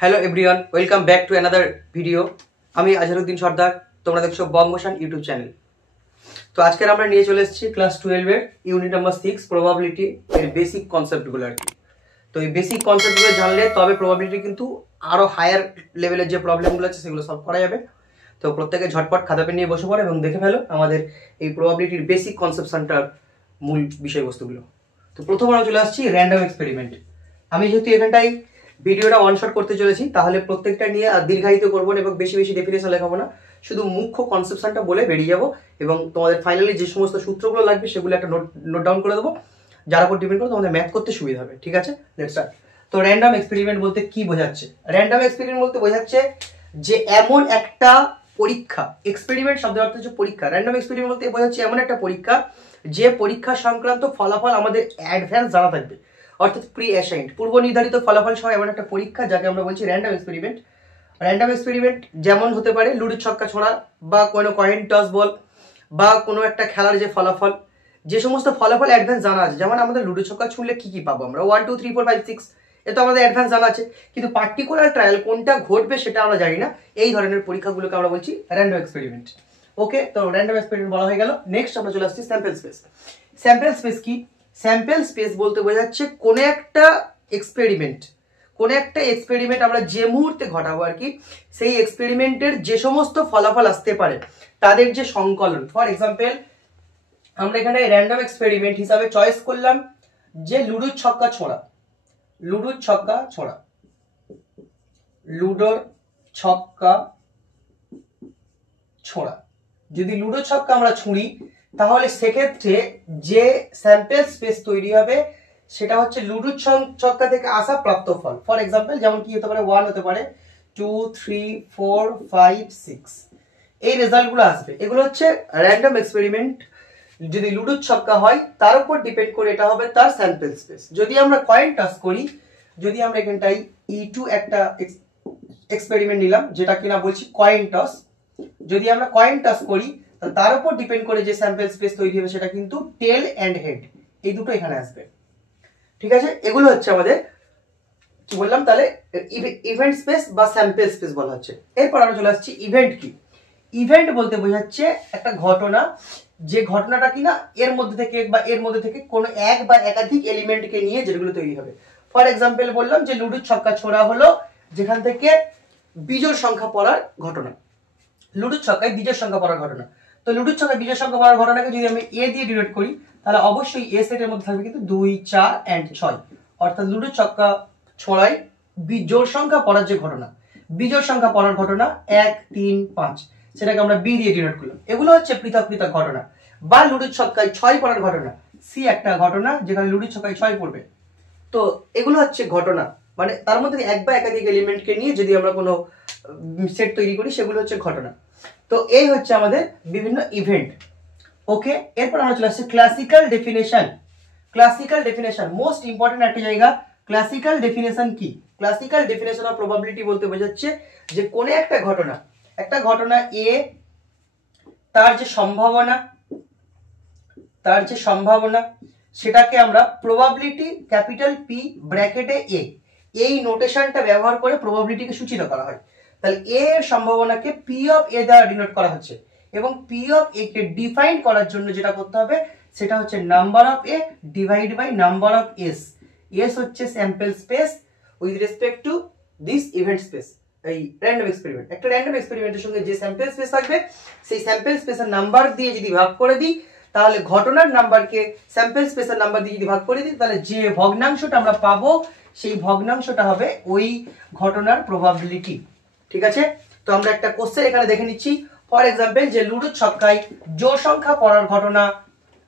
Hello everyone, welcome back to another video. আমি আজহারউদ্দিন সর্দার, তোমরা দেখছো বঙ্গশান ইউটিউব চ্যানেল। তো আজকের আমরা নিয়ে চলে এসেছি ক্লাস 12-এর ইউনিট নাম্বার 6 প্রবাবিলিটি এর বেসিক কনসেপ্টগুলো আর কি। তো এই বেসিক কনসেপ্টগুলো জানলে তবে প্রবাবিলিটি কিন্তু আরও হায়ার লেভেলের যে প্রবলেমগুলো আছে সেগুলো সলভ করা যাবে। তো প্রত্যেকে ঝটপট খাতা পেন নিয়ে বসে পড়ে এবং দেখে ফেলো আমাদের এই প্রবাবিলিটির বেসিক কনসেপশনটার মূল বিষয়বস্তুগুলো। তো প্রথম আমরা চলে আসছি র্যান্ডম এক্সপেরিমেন্ট। আমি যেহেতু এখানটাই ভিডিওটা ওয়ান শট করতে চলেছি, তাহলে প্রত্যেকটা নিয়ে দীর্ঘায়িত করবো না এবং বেশি বেশি ডেফিনেশন লেখাবো না, শুধু মুখ্য কনসেপশনটা বলে বেরিয়ে যাবো এবং তোমাদের ফাইনালি যে সমস্ত সূত্রগুলো লাগবে সেগুলো একটা নোট ডাউন করে দেবো, যার উপর ডিপেন্ড করে তোমাদের ম্যাথ করতে সুবিধা হবে। ঠিক আছে, লেটস স্টার্ট। তো র্যান্ডম এক্সপেরিমেন্ট বলতে কি বোঝাচ্ছে? র্যান্ডম এক্সপেরিমেন্ট বলতে বোঝাচ্ছে যে এমন একটা পরীক্ষা, এক্সপেরিমেন্ট শব্দের অর্থ হচ্ছে পরীক্ষা। র্যান্ডম এক্সপেরিমেন্ট বলতে বোঝাচ্ছে এমন একটা পরীক্ষা যে পরীক্ষা সংক্রান্ত ফলাফল আমাদের অ্যাডভান্স জানা থাকবে, অর্থাৎ প্রি অ্যাসাইন্ড, পূর্ব নির্ধারিত ফলাফল সহ এমন একটা পরীক্ষা যাকে আমরা বলছি র্যান্ডম এক্সপেরিমেন্ট। র্যান্ডম এক্সপেরিমেন্ট যেমন হতে পারে লুডো ছক্কা ছোঁড়া বা কোনো কয়েন টস বল বা কোনো একটা খেলার যে ফলাফল, যে সমস্ত ফলাফল অ্যাডভান্স জানা আছে। যেমন আমাদের লুডো ছক্কা ছুঁড়লে কি কি পাবো আমরা, 1 2 3 4 5 6, এ তো আমাদের অ্যাডভান্স জানা আছে, কিন্তু পার্টিকুলার ট্রায়াল কোনটা ঘটবে সেটা আমরা জানি না। এই ধরনের পরীক্ষাগুলোকে আমরা বলছি র্যান্ডম এক্সপেরিমেন্ট। ওকে, তো র্যান্ডম এক্সপেরিমেন্ট বলা হয়ে গেল। নেক্সট আমরা চলে আসছি স্যাম্পল স্পেস। স্যাম্পল স্পেস কি? স্যাম্পল স্পেস বলতে বোঝাচ্ছে কোনো একটা এক্সপেরিমেন্ট আমরা যে মুহূর্তে ঘটাবো আর কি, সেই এক্সপেরিমেন্টের যে সমস্ত ফলাফল আসতে পারে তাদের যে সংকলন। ফর এক্সাম্পল, আমরা এখানে র্যান্ডম এক্সপেরিমেন্ট হিসাবে চয়েস করলাম যে লুডোর ছক্কা ছোঁড়া। লুডোর ছক্কা ছোঁড়া যদি লুডো ছক্কা আমরা ছুঁড়ি, তাহলে সেক্ষেত্রে যে স্যাম্পল স্পেস তৈরি হবে সেটা হচ্ছে লুডো ছক্কা থেকে আসা প্রাপ্ত ফল। ফর এক্সাম্পল, যেমন কি হতে পারে, 1 হতে পারে, 2 3 4 5 6, এই রেজাল্টগুলো আসবে। এগুলো হচ্ছে র্যান্ডম এক্সপেরিমেন্ট। যদি লুডো ছক্কা হয় তার উপর ডিপেন্ড করে এটা হবে তার স্যাম্পল স্পেস। যদি আমরা কয়েন টস করি, যদি আমরা এখানটাই E2 একটা এক্সপেরিমেন্ট নিলাম যেটা কিনা বলছি কয়েন টস, যদি আমরা কয়েন টস করি তার উপর ডিপেন্ড করে যে স্যাম্পল স্পেস তৈরি হবে সেটা কিন্তু টেল এন্ড হেড, এই দুটো এখানে আসবে। ঠিক আছে, এগুলো হচ্ছে আমাদের কি বললাম তাহলে ইভেন্ট স্পেস বা স্যাম্পল স্পেস বলা হচ্ছে। এরপর আমরা চলে আসছি ইভেন্ট কি। ইভেন্ট বলতে বোঝাচ্ছে একটা ঘটনা, যে ঘটনাটা কিনা এর মধ্যে থেকে কোনো এক বা একাধিক এলিমেন্টকে নিয়ে যেগুলো তৈরি হবে। ফর এক্সাম্পল বললাম যে লুডোর ছক্কা ছোড়া হলো যেখান থেকে বিজোড় সংখ্যা পড়ার ঘটনা, লুডোর ছক্কায় বিজোড় সংখ্যা পড়ার ঘটনা। তো লুডোর ছক্কায় বিজোড় সংখ্যা পড়ার ঘটনাকে যদি আমি এ দিয়ে ডিনোট করি, তাহলে অবশ্যই এ সেটের মধ্যে থাকবে কিন্তু 2 4 and 6, অর্থাৎ লুডোর ছক্কা ছোড়ায় বিজোড় সংখ্যা পড়ার যে ঘটনা, বিজোড় সংখ্যা পড়ার ঘটনা 1 3 5, সেটাকে আমরা বি দিয়ে ডিনোট করলাম। এগুলো হচ্ছে পৃথক পৃথক ঘটনা। বা লুডোর ছক্কায় 6 পড়ার ঘটনা, সি একটা ঘটনা যেখানে লুডোর ছক্কায় 6 পড়বে। তো এগুলো হচ্ছে ঘটনা, মানে তার মধ্যে এক বা একাধিক এলিমেন্টকে নিয়ে যদি আমরা কোনো সেট তৈরি করি সেগুলো হচ্ছে ঘটনা। তো এই হচ্ছে আমাদের বিভিন্ন ইভেন্ট। ওকে, এরপর আমরা চলে আসছি classical definition. Classical definition most important একটা জায়গা। ক্লাসিক্যাল ডেফিনেশন কি? ক্লাসিক্যাল ডেফিনেশন অফ প্রবাবিলিটি বলতে বোঝাচ্ছে যে কোনো একটা ঘটনা এ, তার যে সম্ভাবনা সেটাকে আমরা প্রবাবিলিটি ক্যাপিটাল পি ব্র্যাকেটে এ, এই নোটেশনটা ব্যবহার করে প্রবাবিলিটিকে সূচিত করা হয়। তাহলে এ এর সম্ভাবনাকে পি অফ এ দ্বারা ডিনোট করা হচ্ছে এবং পি অফ এ কে ডিফাইন করার জন্য যেটা করতে হবে সেটা হচ্ছে number of A divide by number of S. S হচ্ছে sample space with respect to this event space. এই র্যান্ডম এক্সপেরিমেন্ট, একটা র্যান্ডম এক্সপেরিমেন্টের সঙ্গে যে স্যাম্পল স্পেস থাকবে সেই স্যাম্পল স্পেসের নাম্বার দিয়ে যদি ভাগ করে দিই, তাহলে ঘটনার নাম্বারকে স্যাম্পল স্পেসের নাম্বার দিয়ে যদি ভাগ করে দিই, তাহলে যে ভগ্নাংশটা আমরা পাবো সেই ভগ্নাংশটা হবে ওই ঘটনার প্রবাবিলিটি। ঠিক আছে, তো আমরা একটা কোশ্চেন এখানে দেখে নিচ্ছি। ফর এক্সাম্পল, যে লুডোর ছক্কায় জোড় সংখ্যা পড়ার ঘটনা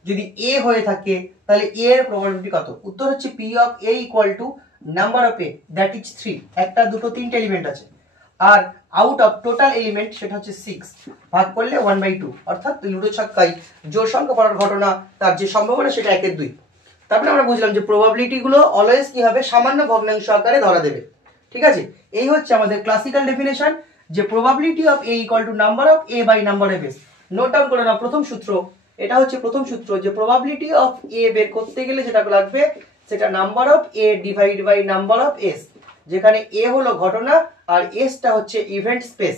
যদি এ হয়ে থাকে তাহলে এ এর প্রবাবিলিটি কত? উত্তর হচ্ছে P of A equal to number of A that is 3, একটা দুটো তিনটে এলিমেন্ট আছে, আর আউট অফ টোটাল এলিমেন্ট সেটা হচ্ছে 6, ভাগ করলে 1/2, অর্থাৎ লুডো ছক্কায় জোড় সংখ্যা পড়ার ঘটনা তার যে সম্ভাবনা সেটা 1 এর 2। তারপরে আমরা বুঝলাম যে প্রবাবিলিটি গুলো অলওয়েজ কি হবে, সামান্য ভগ্নাংশ আকারে ধরা দেবে। ঠিক আছে, এই হচ্ছে আমাদের ক্লাসিক্যাল ডেফিনেশন, যে probability of A equal to number of A by number of S. Note down করে নাও প্রথম সূত্র, এটা হচ্ছে প্রথম সূত্র, যে প্রবাবিলিটি অফ এ বের করতে গেলে যেটা লাগবে সেটা number of A divide by number of S, যেখানে এ হলো ঘটনা আর এসটা হচ্ছে ইভেন্ট স্পেস।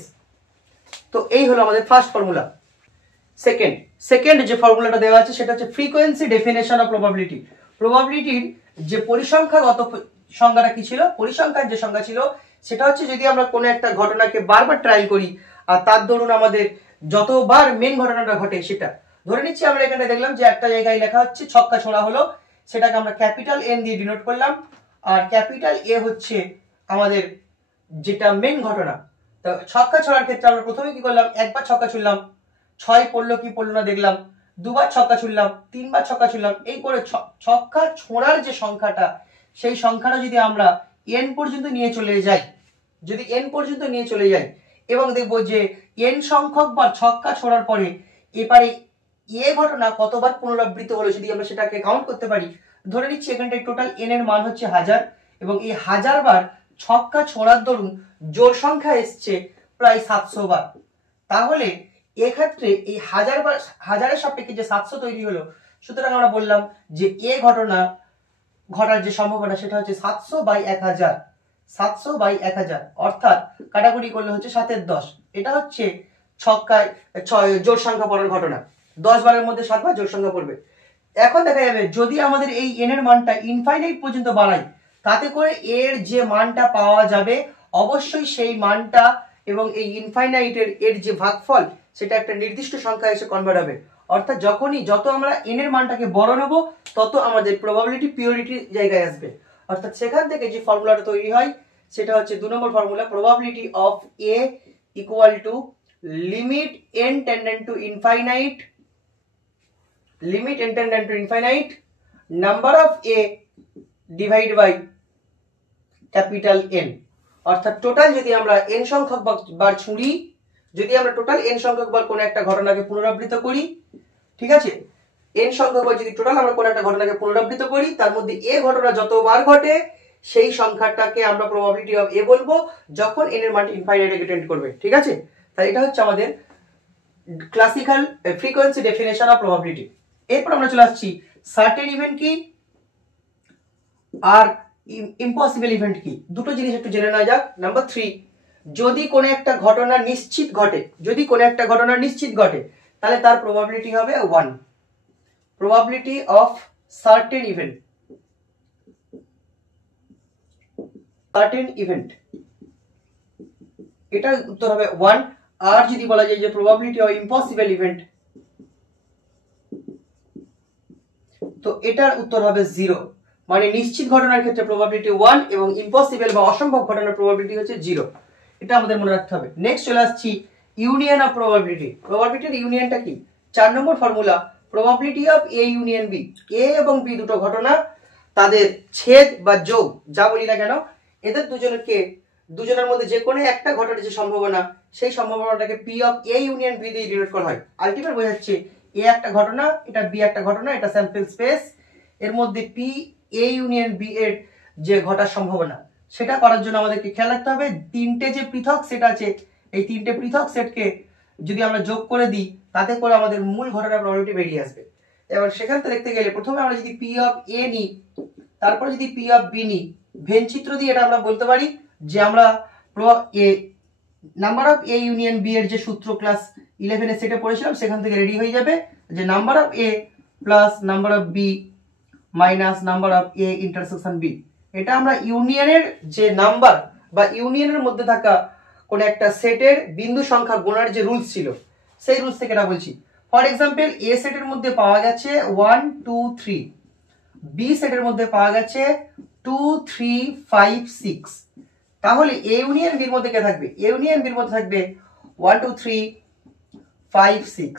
তো এই হলো আমাদের ফার্স্ট ফর্মুলা। সেকেন্ড যে ফর্মুলাটা দেওয়া আছে সেটা হচ্ছে ফ্রিকোয়েন্সি ডেফিনেশন অফ প্রবাবিলিটি। প্রবাবিলিটির যে পরিসংখ্যাগত সংজ্ঞাটা কি ছিল, পরিসংখ্যার যে সংজ্ঞা ছিল সেটা হচ্ছে যদি আমরা কোনো একটা ঘটনাকে বারবার ট্রাই করি আর তার দরুন আমাদের যতবার মেন ঘটনাটা ঘটে সেটা ধরে নিচ্ছি, আমরা এখানে দেখলাম যে একটা জায়গায় লেখা হচ্ছে ছক্কা ছোড়া হলো, সেটাকে আমরা ক্যাপিটাল এন দিয়ে ডিনোট করলাম, আর ক্যাপিটাল এ হচ্ছে আমাদের যেটা মেন ঘটনা। তো ছক্কা ছোড়ার ক্ষেত্রে আমরা প্রথমে কি করলাম, একবার ছক্কা ছুড়লাম, 6 পড়লো কি পড়লো না দেখলাম, দুবার ছক্কা ছুড়লাম, 3বার ছক্কা ছুড়লাম, এই করে ছক্কা ছোড়ার যে সংখ্যাটা সেই সংখ্যাটা যদি আমরা এন পর্যন্ত নিয়ে চলে যাই, যদি এন পর্যন্ত নিয়ে চলে যাই এবং দেখবো যে এন সংখ্যক বার ছক্কা ছোড়ার পরে এবারে এ ঘটনা কতবার পুনরাবৃত্ত হলো যদি আমরা সেটাকে কাউন্ট করতে পারি, ধরে নিচ্ছি এখানটায় টোটাল এন এর মান হচ্ছে 1000 এবং এই 1000 বার ছক্কা ছোড়ার দরুন জোড় সংখ্যা এসছে প্রায় 700 বার, তাহলে এক্ষেত্রে এই 1000 বার 1000-এর সাপেক্ষে যে 700 তৈরি হলো, সুতরাং আমরা বললাম যে এ ঘটনা ঘটার যে সম্ভাবনা সেটা হচ্ছে 700/1000, 700/1000 অর্থাৎ কাটাকুটি করলে হচ্ছে 7/10। এটা হচ্ছে ছক্কায় জোড় সংখ্যা পড়ার ঘটনা, 10 বারের মধ্যে 7 বার জোড় সংখ্যা পড়বে। এখন দেখা যাবে যদি আমাদের এই এন এর মানটা ইনফাইনাইট পর্যন্ত বাড়াই, তাতে করে এর যে মানটা পাওয়া যাবে অবশ্যই সেই মানটা এবং এই ইনফাইনাইটের এর যে ভাগফল সেটা একটা নির্দিষ্ট সংখ্যা এসে কনভার্ট হবে। অর্থাৎ যত আমরা এন এর মানটাকে বড় নেব তত আমাদের প্রবাবিলিটি পিওরিটি জায়গায় আসবে। অর্থাৎ সেখান থেকে যে ফর্মুলাটা তৈরি হয় সেটা হচ্ছে 2 নম্বর formula, probability of A equal to limit n tending to infinite, limit n tending to infinite, number of a divided by capital N। অর্থাৎ টোটাল যদি আমরা n সংখ্যক বার ছুঁড়ি, যদি আমরা টোটাল n সংখ্যক বার কোনো একটা ঘটনাকে পুনরাবৃত্ত করি, ঠিক আছে, n সংখ্যক বার যদি টোটাল আমরা কোনো একটা ঘটনাকে পুনরাবৃত্ত করি তার মধ্যে a ঘটনা যতবার ঘটে সেই সংখ্যাটাকে আমরা প্রবাবিলিটি অফ a বলবো যখন n এর মানটা ইনফাইনাইটে টেন্ড করবে। ঠিক আছে, তাই এটা হচ্ছে আমাদের classical frequency definition of probability. এরপর আমরা চলে আসছি সার্টেন ইভেন্ট কি আর ইম্পসিবল ইভেন্ট কি, দুটো জিনিস একটু জেনে নেওয়া যাক। নাম্বার 3, যদি কোনো একটা ঘটনা নিশ্চিত ঘটে, যদি কোনো একটা ঘটনা নিশ্চিত ঘটে তাহলে তার প্রবাবিলিটি হবে 1। Probability of certain event, certain event, এটার উত্তর হবে 1। আর যদি বলা যায় যে প্রবাবিলিটি অফ ইম্পসিবল ইভেন্ট, তো এটার উত্তর হবে 0। মানে নিশ্চিত ঘটনার ক্ষেত্রে প্রবাবিলিটি 1 এবং ইম্পসিবল বা অসম্ভব ঘটনার প্রবাবিলিটি হচ্ছে 0। এটা আমাদের মনে রাখতে হবে। নেক্সট চলে আসছি ইউনিয়ন অফ প্রবাবিলিটি। প্রবাবিলিটির ইউনিয়নটা কি? 4 নম্বর formula, probability of A union B. A এবং বি দুটো ঘটনা, তাদের ছেদ বা যোগ যা বলি না কেন, এদের দুজনের মধ্যে যে কোনো একটা ঘটার যে সম্ভাবনা, সেই সম্ভাবনাটাকে P of A union B দিয়ে ডিনোট করা হয়। আলটিমেট বোঝাচ্ছে এ একটা ঘটনা, এটা বি একটা ঘটনা, এটা স্যাম্পল স্পেস, এর মধ্যে পি এ ইউনিয়ন বি এর যে ঘটার সম্ভাবনা সেটা করার জন্য আমাদেরকে খেয়াল রাখতে হবে তিনটে যে পৃথক সেট আছে, এই তিনটে পৃথক সেটকে যদি আমরা যোগ করে দিই তাতে করে আমাদের মূল ঘটনার প্রবাবিলিটি বেরিয়ে আসবে। এবার সেখান থেকে দেখতে গেলে প্রথমে আমরা যদি পি অফ এ নিই, তারপরে যদি পি অফ বি নিই, ভেন চিত্র দিয়ে এটা আমরা বলতে পারি যে আমরা number of A union B এর যে সূত্র ক্লাস 11 এর সেটে পড়েছিলাম সেখান থেকে রেডি হয়ে যাবে যে number of A plus number of B minus number of A intersection B. এটা আমরা ইউনিয়নের যে নাম্বার বা ইউনিয়নের মধ্যে থাকা কোন একটা সেটের বিন্দু সংখ্যা গোনার যে রুলস ছিল সেই রুলস থেকে এটা বলছি। ফর এক্সাম্পল এ সেটের মধ্যে পাওয়া গেছে 1 2 3, বি সেটের মধ্যে পাওয়া গেছে 2 3 5 6, তাহলে এ ইউনিয়ন বির মধ্যে কে থাকবে? এ ইউনিয়ন বির মধ্যে থাকবে 1 2 3 5 6।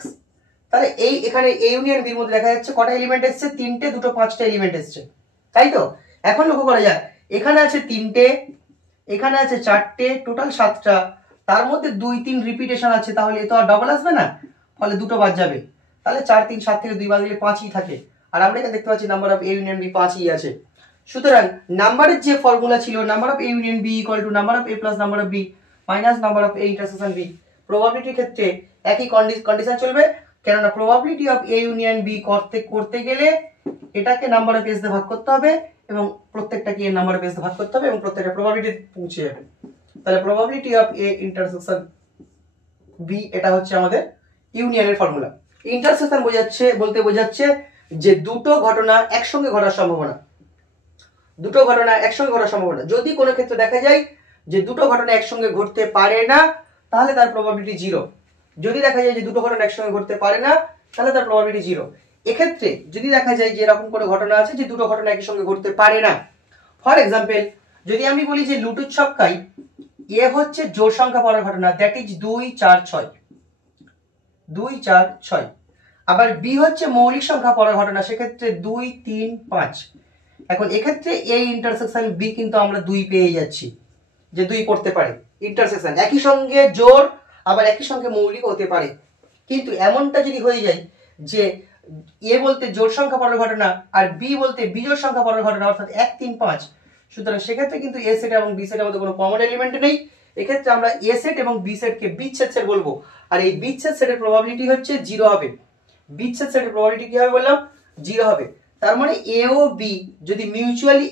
তাহলে এই এখানে এ ইউনিয়ন বির মধ্যে দেখা যাচ্ছে কটা এলিমেন্ট এসেছে? 3টে, 2টো 5টা এলিমেন্ট এসেছে, তাই তো? এখন লক্ষ্য করা যায় এখানে আছে 3টে, এখানে আছে 4টে, টোটাল 7টা, তার মধ্যে 2 3 রিপিটেশন আছে, তাহলে এ তো আর ডবল আসবে না, ফলে দুটো বাদ যাবে, তাহলে 4 3 7 থেকে 2 বাদ দিলে 5ই থাকে। আর আমরা এখানে দেখতে পাচ্ছি number of A union B 5ই আছে। সুতরাং নাম্বারের যে ফর্মুলা ছিল number of A union B equal to number of A plus number of B minus number of A intersection B, প্রবাবিলিটির ক্ষেত্রে একই কন্ডিশন চলবে, কেননা probability of A union B করতে গেলে এটাকে নাম্বার অফ এস দিয়ে ভাগ করতে হবে এবং প্রত্যেকটাকে এর নাম্বার বেস ভাগ করতে হবে এবং প্রত্যেকটা প্রবাবিলিটি পৌঁছে যাবে। তাহলে probability of A intersection B, এটা হচ্ছে আমাদের ইউনিয়নের ফর্মুলা। ইন্টারসেকশন বোঝাচ্ছে যে দুটো ঘটনা একসঙ্গে ঘটার সম্ভাবনা, দুটো ঘটনা একসঙ্গে ঘটার সম্ভাবনা। যদি কোনো ক্ষেত্রে দেখা যায় যে দুটো ঘটনা একসঙ্গে ঘটতে পারে না, তাহলে তার প্রবাবিলিটি 0। যদি দেখা যায় যে দুটো ঘটনা একসঙ্গে ঘটতে পারে না, তাহলে তার প্রবাবিলিটি 0। এক্ষেত্রে যদি দেখা যায় যে এরকম কোনো ঘটনা আছে যে দুটো ঘটনা একই সঙ্গে ঘটতে পারে না, ফর এক্সাম্পল যদি আমি বলি যে লুডোর ছক্কায় এ হচ্ছে জোড় সংখ্যা পড়ার ঘটনা, দ্যাট ইজ 2 4 6, 2 4 6। আবার বি হচ্ছে মৌলিক সংখ্যা পড়ার ঘটনা, সেক্ষেত্রে 2 3 5। এখন এক্ষেত্রে এই ইন্টারসেকশন বি কিন্তু আমরা 2 পেয়ে যাচ্ছি, যে 2 পড়তে পারে। ইন্টারসেকশন একই সঙ্গে জোড় আবার একই সঙ্গে মৌলিক হতে পারে, কিন্তু এমনটা যদি হয়ে যায় যে এ বলতে জোড় সংখ্যা পড়ার ঘটনা আর বি বলতে বিজোড় সংখ্যা পড়ার ঘটনা, অর্থাৎ 1 3 5, সুতরাং সেক্ষেত্রে কিন্তু এ সেট এবং বি সেটের মধ্যে কোনো কমন এলিমেন্ট নেই। এক্ষেত্রে আমরা এ সেট এবং বি সেটকে বিচ্ছেদ সেট বলবো, আর এই বিচ্ছেদ সেটের প্রবাবিলিটি হচ্ছে 0 হবে। বিচ্ছেদ সেটের প্রবাবিলিটি কি হবে বললাম? 0 হবে। তার মানে এ ও বি যদি মিউচুয়ালি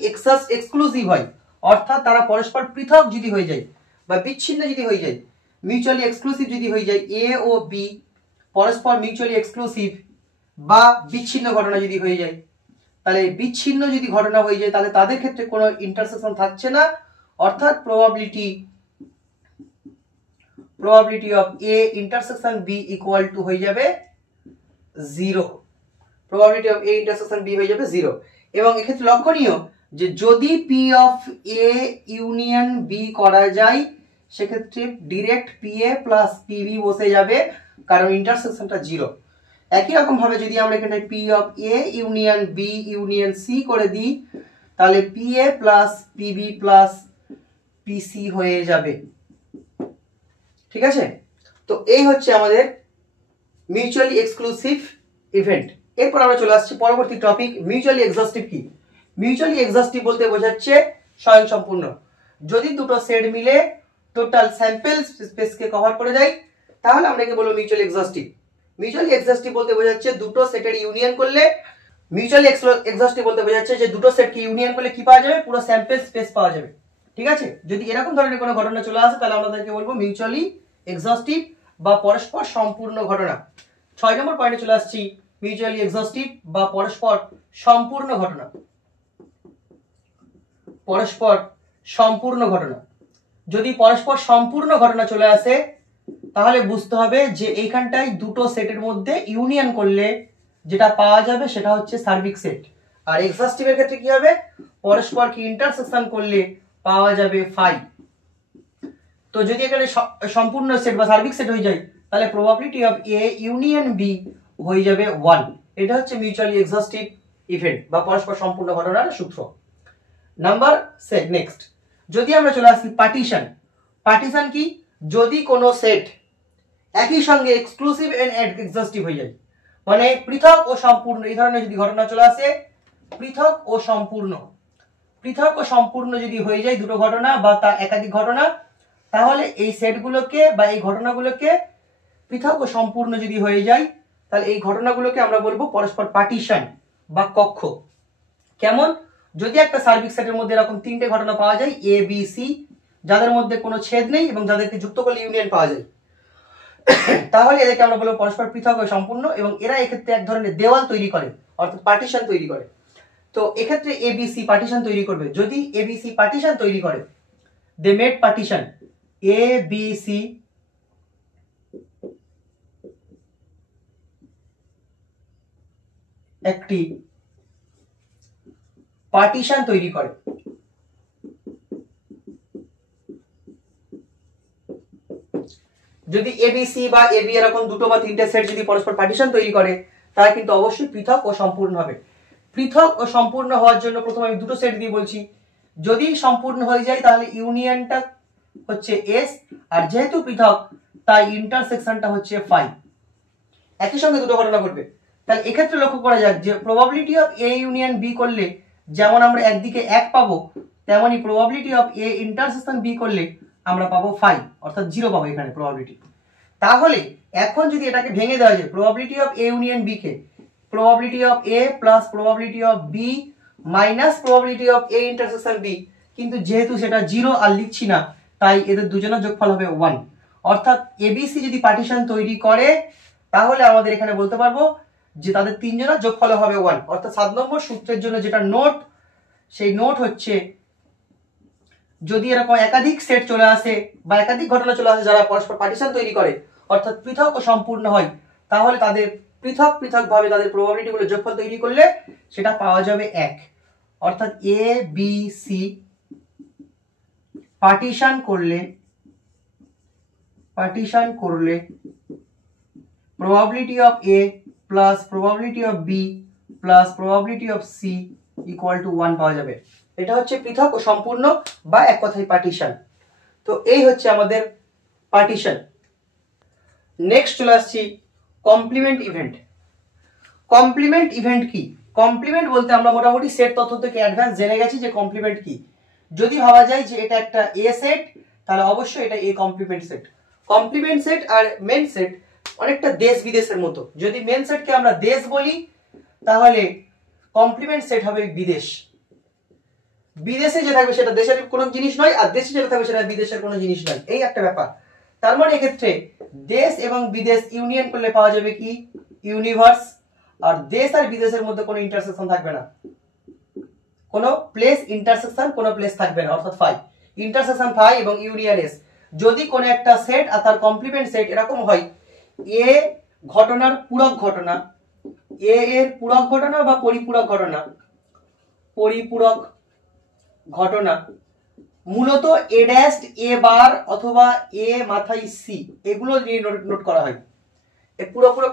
এক্সক্লুসিভ হয়, অর্থাৎ তারা পরস্পর পৃথক যদি হয়ে যায় বা বিচ্ছিন্ন যদি হয়ে যায়, মিউচুয়ালি এক্সক্লুসিভ যদি হয়ে যায়, এ ও বি পরস্পর মিউচুয়ালি এক্সক্লুসিভ বা বিচ্ছিন্ন ঘটনা যদি হয়ে যায়, তাহলে বিচ্ছিন্ন যদি ঘটনা হয়ে যায় তাহলে তাদের ক্ষেত্রে কোনো ইন্টারসেকশন থাকছে না, অর্থাৎ probability of A intersection B equal to হয়ে যাবে 0। Probability of A intersection B হয়ে যাবে 0। এবং এক্ষেত্রে লক্ষণীয় যে যদি P of A union B করা যায়, সেক্ষেত্রে direct P A plus P B বসে যাবে, কারণ ইন্টারসেকশনটা 0। একই রকম ভাবে যদি আমরা এখানে P of A union B union C করে দিই, তাহলে P A plus P B plus P C হয়ে যাবে। ঠিক আছে, তো এই হচ্ছে আমাদের মিউচুয়ালি এক্সক্লুসিভ ইভেন্ট। এরপর আমরা চলে আসছি পরবর্তী টপিক, মিউচুয়ালি এক্সহস্টিভ কি? মিউচুয়ালি এক্সহস্টিভ বলতে বোঝাচ্ছে স্বয়ংসম্পূর্ণ। যদি দুটো সেট মিলে টোটাল স্যাম্পল স্পেসকে কভার করে দেয়, তাহলে আমরা একে বলবো মিউচুয়ালি এক্সহস্টিভ। মিউচুয়ালি এক্সহস্টিভ বলতে বোঝাচ্ছে দুটো সেটের ইউনিয়ন করলে, মিউচুয়ালি এক্সহস্টিভ বলতে বোঝাচ্ছে যে দুটো সেটকে ইউনিয়ন করলে কি পাওয়া যাবে? পুরো স্যাম্পল স্পেস পাওয়া যাবে। ঠিক আছে, যদি এরকম ধরনের কোনো ঘটনা চলে আসে তাহলে আমরা তাদেরকে বলবো মিউচুয়ালি এক্সহস্টিভ বা পরস্পর সম্পূর্ণ ঘটনা। 6 নম্বর পয়েন্টে চলে আসছি, মিউচুয়ালি এক্সহস্টিভ বা পরস্পর সম্পূর্ণ ঘটনা। পরস্পর সম্পূর্ণ ঘটনা, যদি পরস্পর সম্পূর্ণ ঘটনা চলে আসে তাহলে বুঝতে হবে যে এইখানটায় দুটো সেটের মধ্যে ইউনিয়ন করলে যেটা পাওয়া যাবে সেটা হচ্ছে সার্বিক সেট। আর এক্সহস্টিভের ক্ষেত্রে কি হবে? পরস্পরকে ইন্টারসেকশন করলে পাওয়া যাবে ফাই। তো যদি এখানে সম্পূর্ণ সেট বা সার্বিক সেট হয়ে যায়, তাহলে probability of A union B হয়ে যাবে 1। এটা হচ্ছে মিউচুয়ালি এক্সহস্টিভ ইভেন্ট বা পরস্পর সম্পূর্ণ ঘটনার সূত্র। নাম্বার নেক্সট, যদি আমরা চলে আসি পার্টিশন। পার্টিশন কি? যদি কোনো সেট একই সঙ্গে এক্সক্লুসিভ এন্ড এক্সহস্টিভ হয়ে যায়, মানে পৃথক ও সম্পূর্ণ, এই ধরনের যদি ঘটনা চলে আসে, পৃথক ও সম্পূর্ণ যদি হয়ে যায় দুটো ঘটনা বা তার একাধিক ঘটনা, তাহলে এই সেটগুলোকে বা এই ঘটনাগুলোকে পৃথক ও সম্পূর্ণ যদি হয়ে যায়, তাহলে এই ঘটনাগুলোকে আমরা বলবো পরস্পর পার্টিশন বা কক্ষ। কেমন? যদি একটা সার্বিক সেটের মধ্যে এরকম 3টে ঘটনা পাওয়া যায়, এ বি সি, যাদের মধ্যে কোনো ছেদ নেই এবং যাদেরকে যুক্ত করলে ইউনিয়ন পাওয়া যায়, তাহলে এদেরকে আমরা বলবো পরস্পর পৃথক ও সম্পূর্ণ, এবং এরা এক্ষেত্রে এক ধরনের দেওয়াল তৈরি করে, অর্থাৎ পার্টিশন তৈরি করে। তো এক্ষেত্রে এবিসি পার্টিশন তৈরি করবে। যদি এবিসি পার্টিশন তৈরি করে, দে মেড পার্টিশন, এবিসি একটি পার্টিশন তৈরি করে। যদি এবিসি বা এবি এরকম দুটো বা 3টে সেট যদি পরস্পর পার্টিশন তৈরি করে, তারা কিন্তু অবশ্যই পৃথক ও সম্পূর্ণ হবে। পৃথক ও সম্পূর্ণ হওয়ার জন্য প্রথমে আমি দুটো সেট দিয়ে বলছি। যদি সম্পূর্ণ হয়ে যায় তাহলে ইউনিয়নটা হচ্ছে এস, আর যেহেতু পৃথক তাই ইন্টারসেকশনটা হচ্ছে ফাই। একই সঙ্গে দুটো ঘটনা ঘটবে, তাহলে এক্ষেত্রে লক্ষ্য করা যাক যে probability of A union B করলে যেমন আমরা একদিকে 1 পাবো, তেমনি probability of A intersection B করলে আমরা পাবো ফাই, অর্থাৎ 0 পাবো এখানে প্রবাবিলিটি। তাহলে এখন যদি এটাকে ভেঙে দেওয়া যায়, probability of A union B কে probability of A plus probability of B minus probability of A intersection B, কিন্তু যেহেতু সেটা 0 আর লিখছি না, তাই এদের দুজনের যোগফল হবে 1। অর্থাৎ এবিসি যদি পার্টিশন তৈরি করে তাহলে আমাদের এখানে বলতে পারবো যে তাদের তিনজনের যোগফল হবে 1। অর্থাৎ 7 নম্বর সূত্রের জন্য যেটা নোট, সেই নোট হচ্ছে যদি এরকম একাধিক সেট চলে আসে বা একাধিক ঘটনা চলে আসে যারা পরস্পর পার্টিশন তৈরি করে, অর্থাৎ পৃথক ও সম্পূর্ণ হয়, তাহলে তাদের পৃথক পৃথক ভাবে তাদের প্রবাবিলিটি গুলো যোগফল তৈরি করলে সেটা পাওয়া যাবে 1। অর্থাৎ এ বি সি পার্টিশন করলে probability of A plus probability of B plus probability of C equal to 1 পাওয়া যাবে। এটা হচ্ছে পৃথক ও সম্পূর্ণ বা এক কথায় পার্টিশন। তো এই হচ্ছে আমাদের পার্টিশন। নেক্সট চলে আসছি কমপ্লিমেন্ট ইভেন্ট। কমপ্লিমেন্ট ইভেন্ট কি? কমপ্লিমেন্ট বলতে আমরা মোটামুটি সেট তথ্য থেকে অ্যাডভান্স জেনে গেছি যে কমপ্লিমেন্ট কি। যদি ভাবা যায় যে এটা একটা এ সেট, তাহলে অবশ্যই এটা A complement set. Complement set আর মেন সেট অনেকটা দেশ বিদেশের মতো। যদি মেন সেটকে আমরা দেশ বলি, তাহলে কমপ্লিমেন্ট সেট হবে বিদেশ। বিদেশে যে থাকবে সেটা দেশের কোনো জিনিস নয়, আর দেশে যেটা থাকবে সেটা বিদেশের কোনো জিনিস নয়, এই একটা ব্যাপার। তার মানে এক্ষেত্রে দেশ এবং বিদেশ ইউনিয়ন করলে পাওয়া যাবে কি? ইউনিভার্স। আর দেশ আর বিদেশের মধ্যে কোনো ইন্টারসেকশন থাকবে না, কোনো প্লেস ইন্টারসেকশন কোনো প্লেস থাকবে না, অর্থাৎ ফাই ইন্টারসেকশন ফাই এবং ইউনিয়ন এস। যদি কোনো একটা সেট আর তার কমপ্লিমেন্ট সেট এরকম হয়, এ ঘটনার পূরক ঘটনা, এ এর পূরক ঘটনা বা পরিপূরক ঘটনা, পরিপূরক ঘটনা মূলত এ ড্যাশ এ বার অথবা এ মাথায় সি, এগুলো দিয়ে নোট করা হয়। এই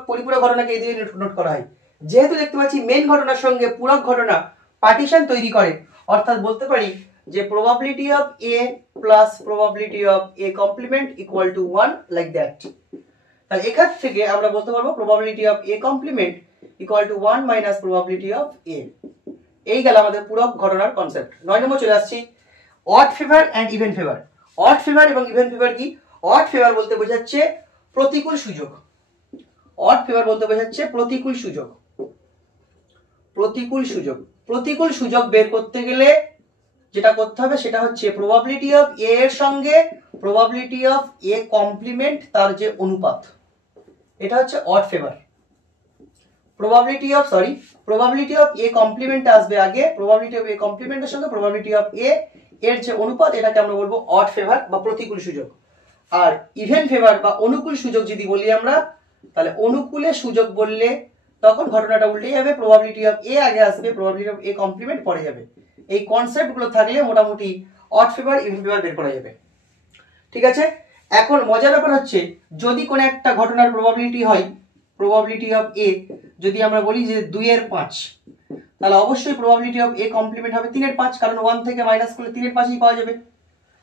পরিপূরক ঘটনাকে এই দিয়ে নোট করা হয়। যেহেতু দেখতে পাচ্ছি মেন ঘটনার সঙ্গে পূরক ঘটনা পার্টিশন তৈরি করে, অর্থাৎ বলতে পারি যে probability of A plus probability of A complement equal to 1 like that। তাহলে এখান থেকে আমরা বলতে পারবো probability of A complement equal to 1 minus probability of A। এই গেল আমাদের পূরক ঘটনার কনসেপ্ট। 9 নম্বর চলে আসছি odd favour and even favour. Odd favour এবং ইভেন ফেভার কি? অড ফেভার বলতে বোঝাচ্ছে প্রতিকূল সুযোগ। অড ফেভার বলতে বোঝাচ্ছে প্রতিকূল সুযোগ। প্রতিকূল সুযোগ, প্রতিকূল সুযোগ বের করতে গেলে যেটা করতে হবে সেটা হচ্ছে প্রবাবিলিটি অফ এ এর সঙ্গে প্রবাবিলিটি অফ এ কমপ্লিমেন্ট তার যে অনুপাত, এটা হচ্ছে odd favour. Probability of A complement আসবে আগে, প্রবাবিলিটি অফ এ কমপ্লিমেন্টের সঙ্গে প্রবাবিলিটি অফ এ এর যে অনুপাত, এটাকে আমরা বলবো অড ফেভার বা প্রতিকূল সুযোগ। আর ইভেন ফেভার বা অনুকূল সুযোগ যদি বলি আমরা, তাহলে অনুকূলে সুযোগ বললে তখন ঘটনাটা উল্টে যাবে, প্রবাবিলিটি অফ এ আগে আসবে, প্রবাবিলিটি অফ এ কমপ্লিমেন্ট পরে যাবে। এই কনসেপ্ট গুলো থাকলে মোটামুটি অড ফেভার ইভেন ফেভার বের করা যাবে। ঠিক আছে, এখন মজার ব্যাপার হচ্ছে যদি কোনো একটা ঘটনার প্রবাবিলিটি হয়, প্রবাবিলিটি অফ এ যদি আমরা বলি যে 2 এর 5, তাহলে অবশ্যই প্রবাবিলিটি অফ এ কমপ্লিমেন্ট হবে 3 এর 5, কারণ 1 থেকে মাইনাস করলে 3 এর 5ই পাওয়া যাবে।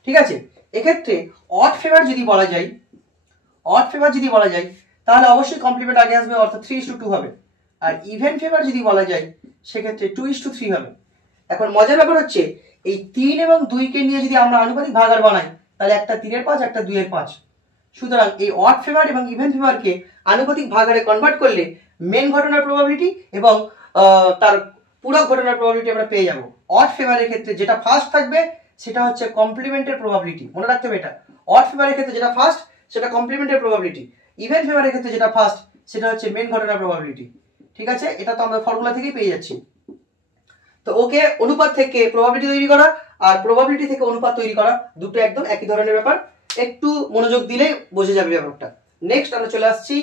ঠিক আছে, এক্ষেত্রে অড ফেভার যদি বলা যায়, তাহলে অবশ্যই কমপ্লিমেন্ট আগে আসবে, অর্থাৎ 3:2 হবে। আর ইভেন ফেভার যদি বলা যায় সেক্ষেত্রে 2:3 হবে। এখন মজার ব্যাপার হচ্ছে এই 3 এবং 2 কে নিয়ে যদি আমরা আনুপাতিক ভাগাকার বানাই, তাহলে একটা 3 এর 5 একটা 2 এর 5। সুতরাং এই অড ফেভার এবং ইভেন ফেভারকে আনুপাতিক ভাগাকারে কনভার্ট করলে মেন ঘটনার প্রবাবিলিটি এবং তার পূরক ঘটনার প্রবাবিলিটি আমরা পেয়ে যাব। অড ফেভারের ক্ষেত্রে যেটা ফার্স্ট থাকবে সেটা হচ্ছে কমপ্লিমেন্টের প্রবাবিলিটি, মনে রাখতে হবে এটা। অড ফেভারের ক্ষেত্রে যেটা ফার্স্ট সেটা কমপ্লিমেন্টের প্রবাবিলিটি, ইভেন ফেভারের ক্ষেত্রে যেটা ফার্স্ট সেটা হচ্ছে মেন ঘটনার প্রবাবিলিটি। ঠিক আছে, এটা তো আমরা ফর্মুলা থেকেই পেয়ে যাচ্ছি। তো ওকে অনুপাত থেকে প্রবাবিলিটি তৈরি করা আর প্রবাবিলিটি থেকে অনুপাত তৈরি করা দুটো একদম একই ধরনের ব্যাপার, একটু মনোযোগ দিলে বোঝা যাবে ব্যাপারটা। নেক্সট আমরা চলে আসছি,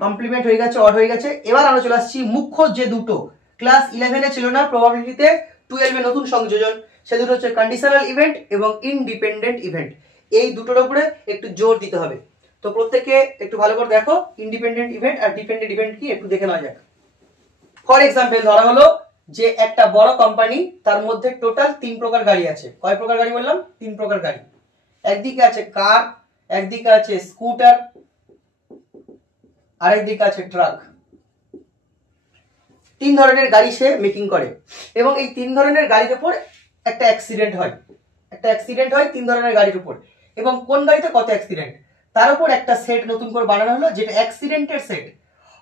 কমপ্লিমেন্ট হয়ে গেছে, অড হয়ে গেছে, এবার আমরা চলে আসছি মুখ্য যে দুটো ক্লাস 11-এ ছিল না প্রবাবিলিটিতে, 12-এ নতুন সংযোজন, সে দুটো হচ্ছে কন্ডিশনাল ইভেন্ট এবং ইনডিপেন্ডেন্ট ইভেন্ট। এই দুটোর উপরে একটু জোর দিতে হবে। তো প্রত্যেককে একটু ভালো করে দেখো, ইন্ডিপেন্ডেন্ট ইভেন্ট আর ডিপেন্ডেন্ট ইভেন্ট কি একটু দেখে নেওয়া যাক। ফর এক্সাম্পল ধরা হলো যে একটা বড় কোম্পানি, তার মধ্যে টোটাল 3 প্রকার গাড়ি আছে। কয় প্রকার গাড়ি বললাম? 3 প্রকার গাড়ি। একদিকে আছে কার, একদিকে আছে স্কুটার, আরেকদিকে আছে ট্রাক। 3 ধরনের গাড়ি সে মেকিং করে এবং এই 3 ধরনের গাড়ির উপর একটা অ্যাক্সিডেন্ট হয়। 3 ধরনের গাড়ির উপর, এবং কোন গাড়িতে কত অ্যাক্সিডেন্ট তার উপর একটা সেট নতুন করে বানানো হলো, যেটা অ্যাক্সিডেন্টের সেট।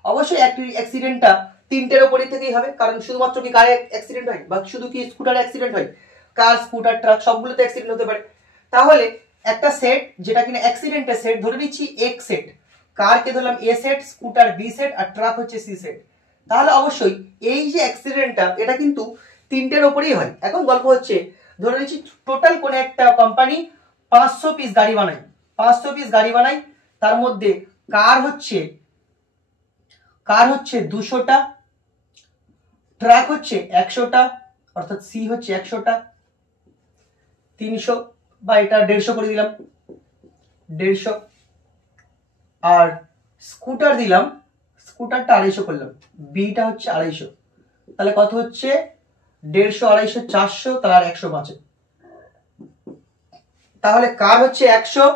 অবশ্যই অ্যাক্সিডেন্টটা তিনটের ওপরই থেকেই হবে, কারণ শুধুমাত্র কি কারে অ্যাক্সিডেন্ট হয় বা শুধু কি স্কুটার অ্যাক্সিডেন্ট হয়? কার, স্কুটার, ট্রাক সবগুলোতে অ্যাক্সিডেন্ট হতে পারে। তাহলে একটা সেট যেটা কিনা অ্যাক্সিডেন্টের সেট ধরে নিচ্ছি এক সেট, কারকে ধরলাম এ সেট, স্কুটার বি সেট আর ট্রাক হচ্ছে সি সেট। তাহলে অবশ্যই এই যে অ্যাক্সিডেন্টটা এটা কিন্তু তিনটের ওপরেই হয়। এখন গল্প হচ্ছে ধরে নিচ্ছি টোটাল কোন একটা কোম্পানি 500 পিস গাড়ি বানায়, 500 পিস গাড়ি বানায়, তার মধ্যে কার হচ্ছে 200টা, ট্রাক হচ্ছে 100টা, অর্থাৎ সি হচ্ছে 100টা, 300 বা এটা 150 করে দিলাম, 150, আর স্কুটার দিলাম, স্কুটারটা 250 করলাম, বিটা হচ্ছে 250। তাহলে কত হচ্ছে 150, 250, 400, তাহলে আর 100 বাঁচে। তাহলে কার হচ্ছে 100,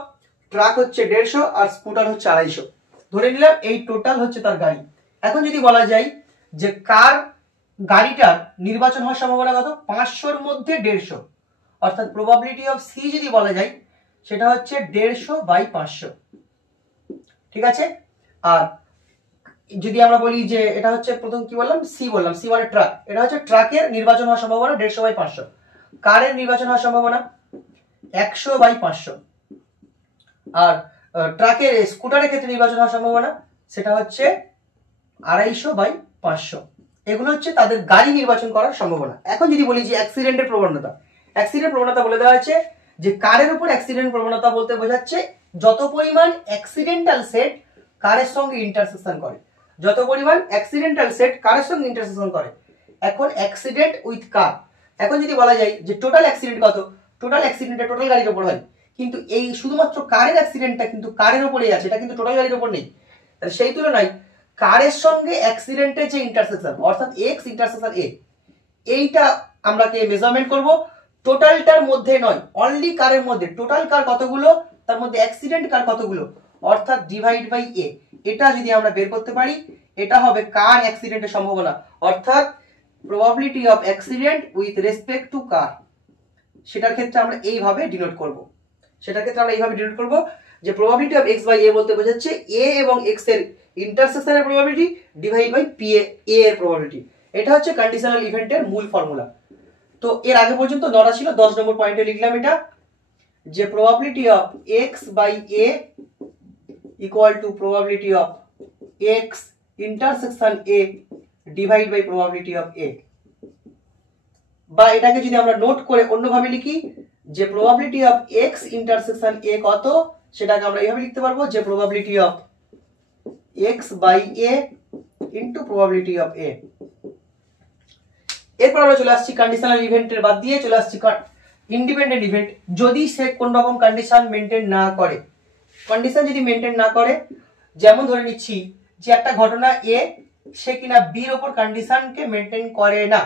ট্রাক হচ্ছে 150 আর স্কুটার হচ্ছে 250। ধরে নিলাম এই টোটাল হচ্ছে তার গাড়ি। এখন যদি বলা যায় যে কার গাড়িটার নির্বাচন হওয়ার সম্ভাবনা কত? 500-র মধ্যে 150, অর্থাৎ প্রবাবিলিটি অফ সি যদি বলা যায় সেটা হচ্ছে 150/500। ঠিক আছে। আর যদি আমরা বলি যে এটা হচ্ছে প্রথম কি বললাম, সি বললাম, সি মানে ট্রাক, এটা হচ্ছে ট্রাকের নির্বাচন হওয়ার সম্ভাবনা 150/500, কারের নির্বাচন হওয়ার সম্ভাবনা 100/500, আর ট্রাকের স্কুটারের ক্ষেত্রে নির্বাচন হওয়ার সম্ভাবনা সেটা হচ্ছে 250/500। এগুলো হচ্ছে তাদের গাড়ি নির্বাচন করার সম্ভাবনা। এখন যদি বলি যে অ্যাক্সিডেন্টের প্রবণতা, অ্যাক্সিডেন্ট প্রবণতা বলে দেওয়া হয়েছে যে কারের উপর অ্যাক্সিডেন্ট প্রবণতা বলতে বোঝাচ্ছে যত পরিমাণ অ্যাক্সিডেন্টাল সেট কারের সঙ্গে ইন্টারসেকশন করে, যত পরিমাণ অ্যাক্সিডেন্টাল সেট কারের সঙ্গে ইন্টারসেকশন করে। এখন অ্যাক্সিডেন্ট উইথ কার, এখন যদি বলা যায় যে টোটাল অ্যাক্সিডেন্ট কত, টোটাল অ্যাক্সিডেন্টটা টোটাল গাড়ির উপর হয়, কিন্তু এই শুধুমাত্র কারের অ্যাক্সিডেন্টটা কিন্তু কারের উপরেই আছে, এটা কিন্তু টোটাল গাড়ির উপর নেই। তাহলে সেই তুলনায় কারের সঙ্গে অ্যাক্সিডেন্টের যে ইন্টারসেকশন অর্থাৎ এক্স ইন্টারসেকশন এ, এইটা আমরাকে মেজারমেন্ট করব টোটালটার মধ্যে নয়, অনলি কারের মধ্যে। টোটাল কার কতগুলো, তার মধ্যে অ্যাক্সিডেন্ট কার কতগুলো, অর্থাৎ ডিভাইড বাই এ। এটা যদি আমরা বের করতে পারি এটা হবে কার অ্যাক্সিডেন্টের সম্ভাবনা, অর্থাৎ probability of accident with respect to car. সেটার ক্ষেত্রে আমরা এইভাবে ডিনোট করব, যে probability of X by A বলতে বোঝাচ্ছে এ এবং এক্স এর ইন্টারসেকশনের probability divide by P A এর প্রবাবিলিটি। এটা হচ্ছে কন্ডিশনাল ইভেন্টের মূল ফর্মুলা। তো এর আগে পর্যন্ত 9টা ছিল, 10 নম্বর পয়েন্টে লিখলাম এটা, যে probability of X by A equal to probability of X intersection A divide by probability of A. বা এটাকে যদি আমরা নোট করে অন্যভাবে লিখি যে probability of X intersection A কত, সেটাকে আমরা এইভাবে লিখতে পারবো যে probability of X by A into probability of A. এরপর আমরা চলে আসছি কন্ডিশনাল ইভেন্টের বাদ দিয়ে চলে আসছি ইন্ডিপেন্ডেন্ট ইভেন্ট। যদি সে কোন রকম কন্ডিশন মেনটেন না করে, কন্ডিশন যদি মেনটেন না করে, যেমন ধরে নিচ্ছি যে একটা ঘটনা এ, সে কিনা বির ওপর কন্ডিশনকে মেনটেন করে না,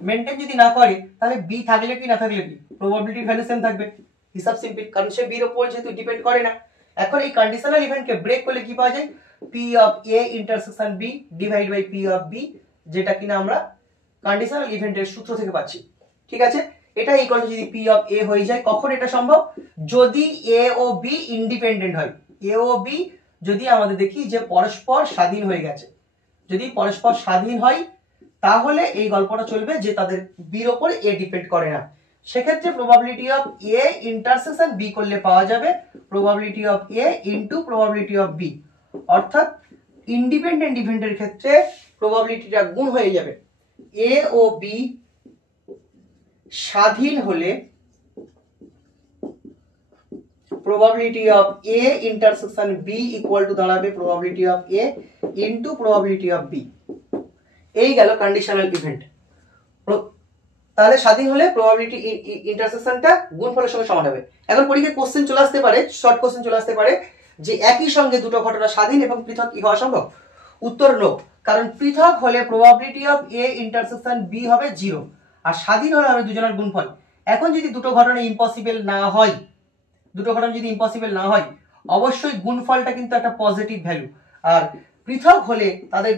মেনটেন যদি না করে তাহলে বি থাকলে কি না থাকলে কি প্রবাবিলিটি ভ্যালু সেম থাকবে, হিসাব সিম্পল, কারণ সে বির ওপর যেহেতু ডিপেন্ড করে না। এখন এই কন্ডিশনাল ইভেন্টকে ব্রেক করলে কি পাওয়া যায়, P of A intersection B divide by P of B, যেটা কিনা আমরা কন্ডিশনাল ইভেন্টের সূত্র থেকে পাচ্ছি। ঠিক আছে, এটা ইকুয়াল টু যদি পি অফ এ হয়ে যায়, কখন এটা সম্ভব, যদি এ ও বি ইন্ডিপেন্ডেন্ট হয়, এ ও বি যদি আমাদের দেখি যে পরস্পর স্বাধীন হয়ে গেছে, যদি পরস্পর স্বাধীন হয় তাহলে এই গল্পটা চলবে যে তাদের বির ওপর এ ডিপেন্ড করে না। সেক্ষেত্রে probability of A intersection B করলে পাওয়া যাবে probability of A into probability of B, অর্থাৎ ইন্ডিপেন্ডেন্ট ইভেন্টের ক্ষেত্রে প্রবাবিলিটিটা গুণ হয়ে যাবে। এ ও বি স্বাধীন হলে probability of A intersection B equal to দাঁড়াবে probability of A into probability of B. এই গেল কন্ডিশনাল ইভেন্ট। তাহলে স্বাধীন হলে প্রবাবিলিটি ইন্টারসেকশনটা গুণফলের সঙ্গে সমান হবে। এখন পরীক্ষায় কোশ্চেন চলে আসতে পারে, শর্ট কোশ্চেন চলে আসতে পারে যে একই সঙ্গে দুটো ঘটনা স্বাধীন এবং পৃথক কি হওয়া সম্ভব, উত্তর নো, কারণ পৃথক হলে probability of A intersection B হবে 0 আর স্বাধীন হলে হবে দুজনের গুণফল। এখন যদি দুটো ঘটনা ইম্পসিবল না হয়, দুটো ঘটনা যদি ইম্পসিবল না হয় অবশ্যই গুণফলটা কিন্তু একটা পজিটিভ ভ্যালু, আর পৃথক হলে তাদের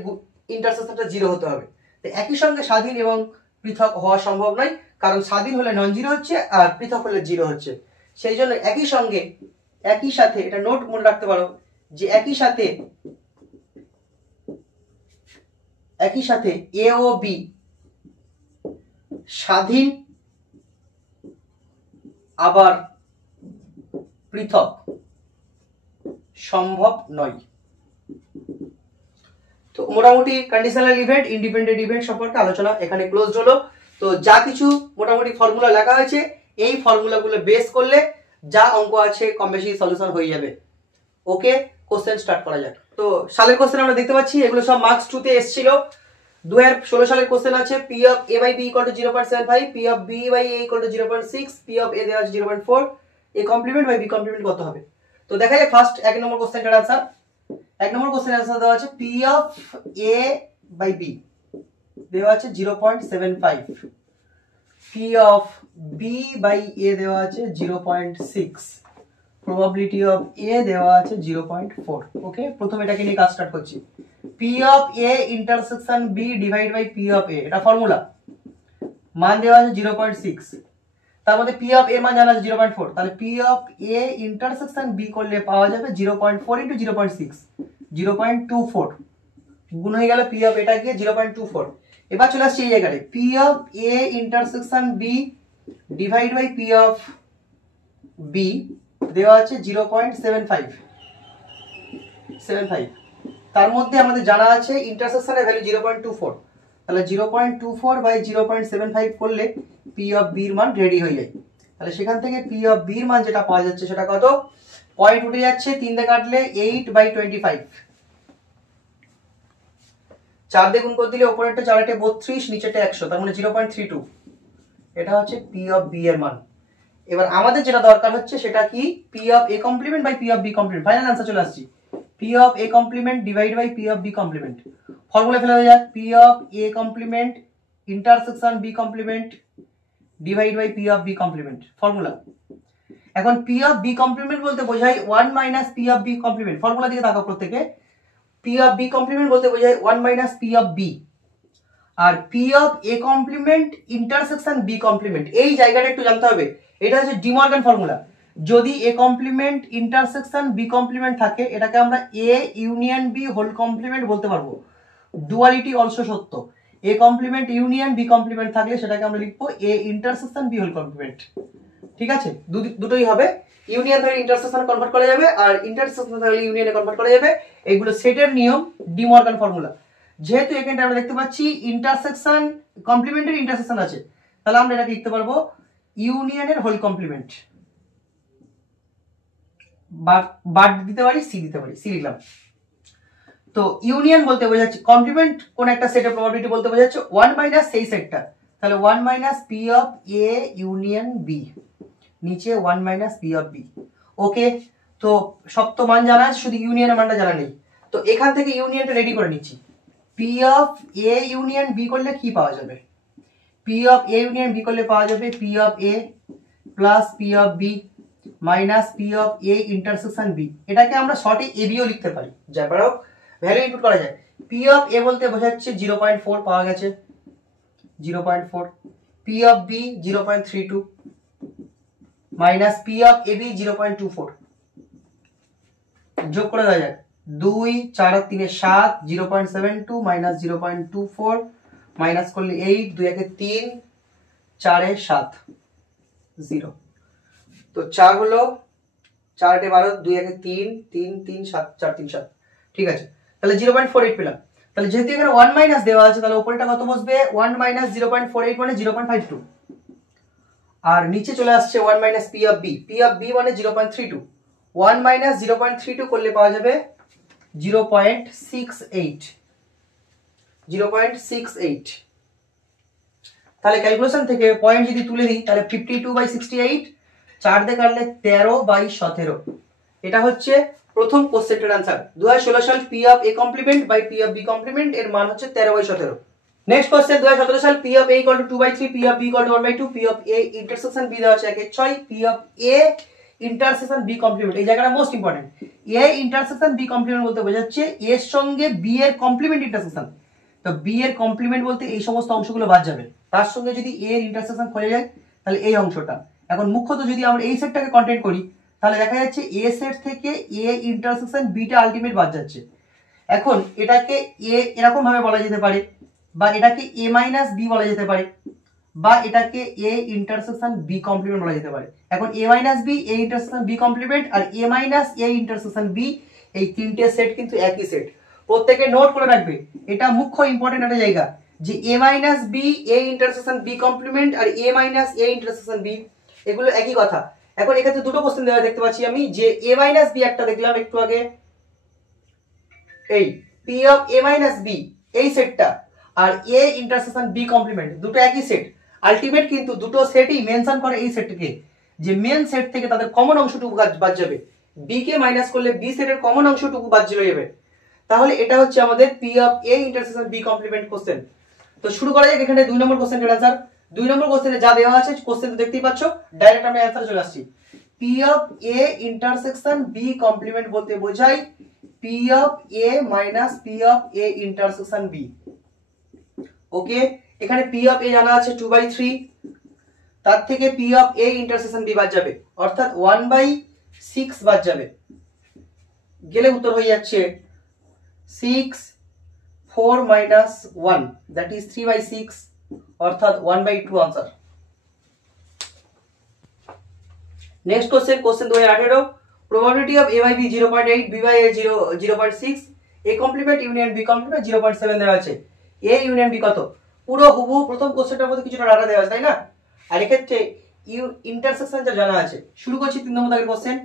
ইন্টারসেকশনটা 0 হতে হবে। তো একই সঙ্গে স্বাধীন এবং পৃথক হওয়া সম্ভব নয়, কারণ স্বাধীন হলে নন জিরো হচ্ছে আর পৃথক হলে 0 হচ্ছে। সেই জন্য একই সঙ্গে একই সাথে এটা নোট মনে রাখতে পারো যে একই সাথে একই সাথে এ ও বি স্বাধীন আবার পৃথক সম্ভব নয়। তো মোটামুটি কন্ডিশনাল ইভেন্ট, ইন্ডিপেন্ডেন্ট ইভেন্ট সম্পর্কে আলোচনা এখানে ক্লোজ হলো। তো যা কিছু মোটামুটি ফর্মুলা লেখা হয়েছে, এই ফর্মুলাগুলো বেস করলে যা অঙ্ক আছে কম বেশি সলিউশন হয়ে যাবে। ওকে, কোশ্চেন স্টার্ট করা যাক। তো সালের কোশ্চেন আমরা দেখতে পাচ্ছি, এগুলো সব মার্কস 2 তে এসেছিল। 2016 সালের কোশ্চেন আছে P of A by B equal to 0.75, P of B by A equal to 0.6, P of A দেওয়া আছে 0.4, A complement by B complement কত হবে। তো দেখা যায় ফার্স্ট 1 নম্বর কোশ্চেনটার आंसर, 1 নম্বর কোশ্চেনের आंसर দেওয়া আছে P of A by B দেওয়া আছে 0.75, P of B by A দেওয়া আছে 0.6, প্রবাবিলিটি অফ এ দেওয়া আছে 0.4। ওকে, প্রথমে এটাকে নিয়ে কাজ স্টার্ট করছি। P of A intersection B divide by P of A, এটা ফর্মুলা। মান দেওয়া আছে 0.6, তার মধ্যে পি অফ এ মান জানা আছে 0.4, তাহলে P of A intersection B করলে পাওয়া যাবে 0.4 ইনটু 0.6, 0.24 গুণ হয়ে গেল পি অফ এটা গিয়ে 0.24। এবার চলে আসছে এই জায়গায় P of A intersection B divide by P of B দেওয়া আছে 0.75, তার মধ্যে আমাদের জানা আছে ইন্টারসেকশনের ভ্যালু 0.24, তাহলে 0.24 বাই 0.75 করলে পি অফ বি এর মান রেডি হয়ে যায়। তাহলে সেখান থেকে পি অফ বি এর মান যেটা পাওয়া যাচ্ছে সেটা কত, পয়েন্ট উঠে যাচ্ছে 3 দিয়ে কাটলে 8/25, 4 দিয়ে গুণ করে দিলে উপরেরটা 4 8 32, নিচেরটা 100, তার মানে 0.32, এটা হচ্ছে পি অফ বি এর মান। এবার আমাদের যেটা দরকার হচ্ছে সেটা কি, P of A complement by P of B complement. Final answer চলে আসছে P of A complement divide by P of B complement. Formula ফেলা হয়ে যায় P of A complement intersection B complement divide by P of B complement, formula. এখন P of B complement বলতে বোঝায় 1 minus P of B complement, formula দিকে তাকাও প্রত্যেকে। P of B complement বলতে বোঝায় 1 মাইনাস পি অফ বি, আর P of A complement intersection B complement, এই জায়গাটা একটু জানতে হবে। এটা হচ্ছে ডিমর্গান ফর্মুলা। যদি A complement intersection B complement থাকে, এটাকে আমরা A union B whole complement বলতে পারবো। ডুয়ালিটি অলসো সত্য, A complement union B complement থাকলে সেটাকে আমরা লিখবো A intersection B whole complement. ঠিক আছে, দুটোই হবে, ইউনিয়ন থেকে ইন্টারসেকশন কনভার্ট করা যাবে আর ইন্টারসেকশন থেকে ইউনিয়নে কনভার্ট করা যাবে। এগুলো সেটের নিয়ম, ডিমর্গান ফর্মুলা। যেহেতু এখানটা আমরা দেখতে পাচ্ছি ইন্টারসেকশন কমপ্লিমেন্টারি ইন্টারসেকশন আছে, তাহলে আমরা এটাকে লিখতে পারবো ইউনিয়নের হোল কমপ্লিমেন্ট, বাদ দিতে পারি, সি দিতে পারি, সি লিখলাম। তো ইউনিয়ন বলতে বোঝাচ্ছে কমপ্লিমেন্ট কোন একটা সেটের প্রবাবিলিটি বলতে বোঝাচ্ছে 1 মাইনাস সেই সেটটা, তাহলে 1 minus P of A union B, নিচে 1 minus P of B. Okay, তো সব তো মান জানা আছে, শুধু ইউনিয়নের মানটা জানা নেই। তো এখান থেকে ইউনিয়নটা রেডি করে নিচ্ছি। P of A union B করলে কি পাওয়া যাবে, P of A union B করলে পাওয়া যাবে P of A plus P of B minus P of A intersection B. এটাকে আমরা শর্টে এ বিও লিখতে পারি, যার হোক ভ্যালু ইনপুট করা যায়। পি অফ এ বলতে বোঝাচ্ছে 0.4 পাওয়া গেছে, 0.4, P of B 0.32 minus P of A B 0.24, যোগ করে দেওয়া যায় 2 4 আর 3 7, 0.72 মাইনাস 0.24 মাইনাস করলে 8, 2 1 3, 4 7, 0। তো 4 হলো 4 8 12, 2 1 3, 3 3 7, 4 3 7। ঠিক আছে, তাহলে 0.48 পেলাম। তাহলে যেহেতু এখানে 1 মাইনাস দেওয়া আছে, তাহলে উপরেটা কত বসবে, 1 মাইনাস 0.48 মানে 0.52, আর নিচে চলে আসছে 1 minus P of B, P of B মানে 0.32, 1 মাইনাস 0.32 করলে পাওয়া যাবে 0.68, 0.68। তাহলে ক্যালকুলেশন থেকে পয়েন্ট যদি তুলে দিই, তাহলে 52/68, 4 দিয়ে কাটলে 13/17। এটা হচ্ছে প্রথম কোশ্চেনটার आंसर। 2016 সাল P of A complement by P of B complement এর মান হচ্ছে 13/17। নেক্সট কোশ্চেন 2017 সাল P of A equal to 2/3, P of B equal to 1/2, P of A intersection B দেওয়া আছে 1/6, P of A intersection B complement, এই জায়গাটা most important. A intersection B complement বলতে বোঝাচ্ছে এর সঙ্গে বি এর কমপ্লিমেন্ট ইন্টারসেকশন। তো বি এর কমপ্লিমেন্ট বলতে এই সমস্ত অংশগুলো বাদ যাবে, তার সঙ্গে যদি এ এর ইন্টারসেকশন খোলা যায় তাহলে এই অংশটা। এখন মুখ্যত যদি আমরা এই সেটটাকে কন্টেন্ট করি, তাহলে দেখা যাচ্ছে এ সেট থেকে এ ইন্টারসেকশন বিটা আলটিমেট বাদ যাচ্ছে। এখন এটাকে এ এরকম ভাবে বলা যেতে পারে, বা এটাকে এ মাইনাস বি বলা যেতে পারে, বা এটাকে এ ইন্টারসেকশন বি কমপ্লিমেন্ট বলা যেতে পারে। এখন A minus B, A intersection B complement আর A minus A intersection B, এই তিনটে সেট কিন্তু একই সেট। প্রত্যেকে নোট করে রাখবে, এটা মুখ্য ইম্পর্টেন্ট একটা জায়গা, যে A minus B A intersection B complement আর A minus A intersection B, এগুলো একই কথা। এখন এক্ষেত্রে দুটো কোশ্চেন দেওয়া দেখতে পাচ্ছি আমি, যে এ মাইনাস বি একটা দেখলাম একটু আগে, এই P of A minus B এই সেটটা, আর এ ইন্টারসেকশন বি কমপ্লিমেন্ট, দুটো একই সেট। আলটিমেট কিন্তু দুটো সেটই মেনশন করে এই সেটকে, যে মেন সেট থেকে তাদের কমন অংশটুকু বাদ যাবে, বি কে মাইনাস করলে বি সেটের কমন অংশটুকু বাদ চলে যাবে। তাহলে এটা হচ্ছে আমাদের P of A intersection B complement question. তো শুরু করা যাক। এখানে 2 নম্বর কোশ্চেনের आंसर। 2 নম্বর কোশ্চেনে যা দেওয়া আছে কোশ্চেন তো দেখতেই পাচ্ছ, ডাইরেক্ট আমরা आंसर চলে আসছি। P of A intersection B complement বলতে বোঝায় P of A minus P of A intersection B. Okay, এখানে পি অফ এ জানা আছে 2/3, তার থেকে P of A intersection B বাদ যাবে, অর্থাৎ 1/6 বাদ যাবে, গেলে উত্তর হয়ে যাচ্ছে 6 4 minus 1, that is 3/6, অর্থাৎ 1/2 answer. Next question, question 2018, probability of a by b 0.8, b by a 0.6, a complement union b complement 0.7 দেওয়া আছে। a ইউনিয়ন b কত? পুরো হুবহু প্রথম কোশ্চেনটার মধ্যে কিছুটা ডাটা দেওয়া আছে, তাই না? আর এক্ষেত্রে ইন্টারসেকশন যা জানা আছে। শুরু করছি 3 নম্বর দাগের question.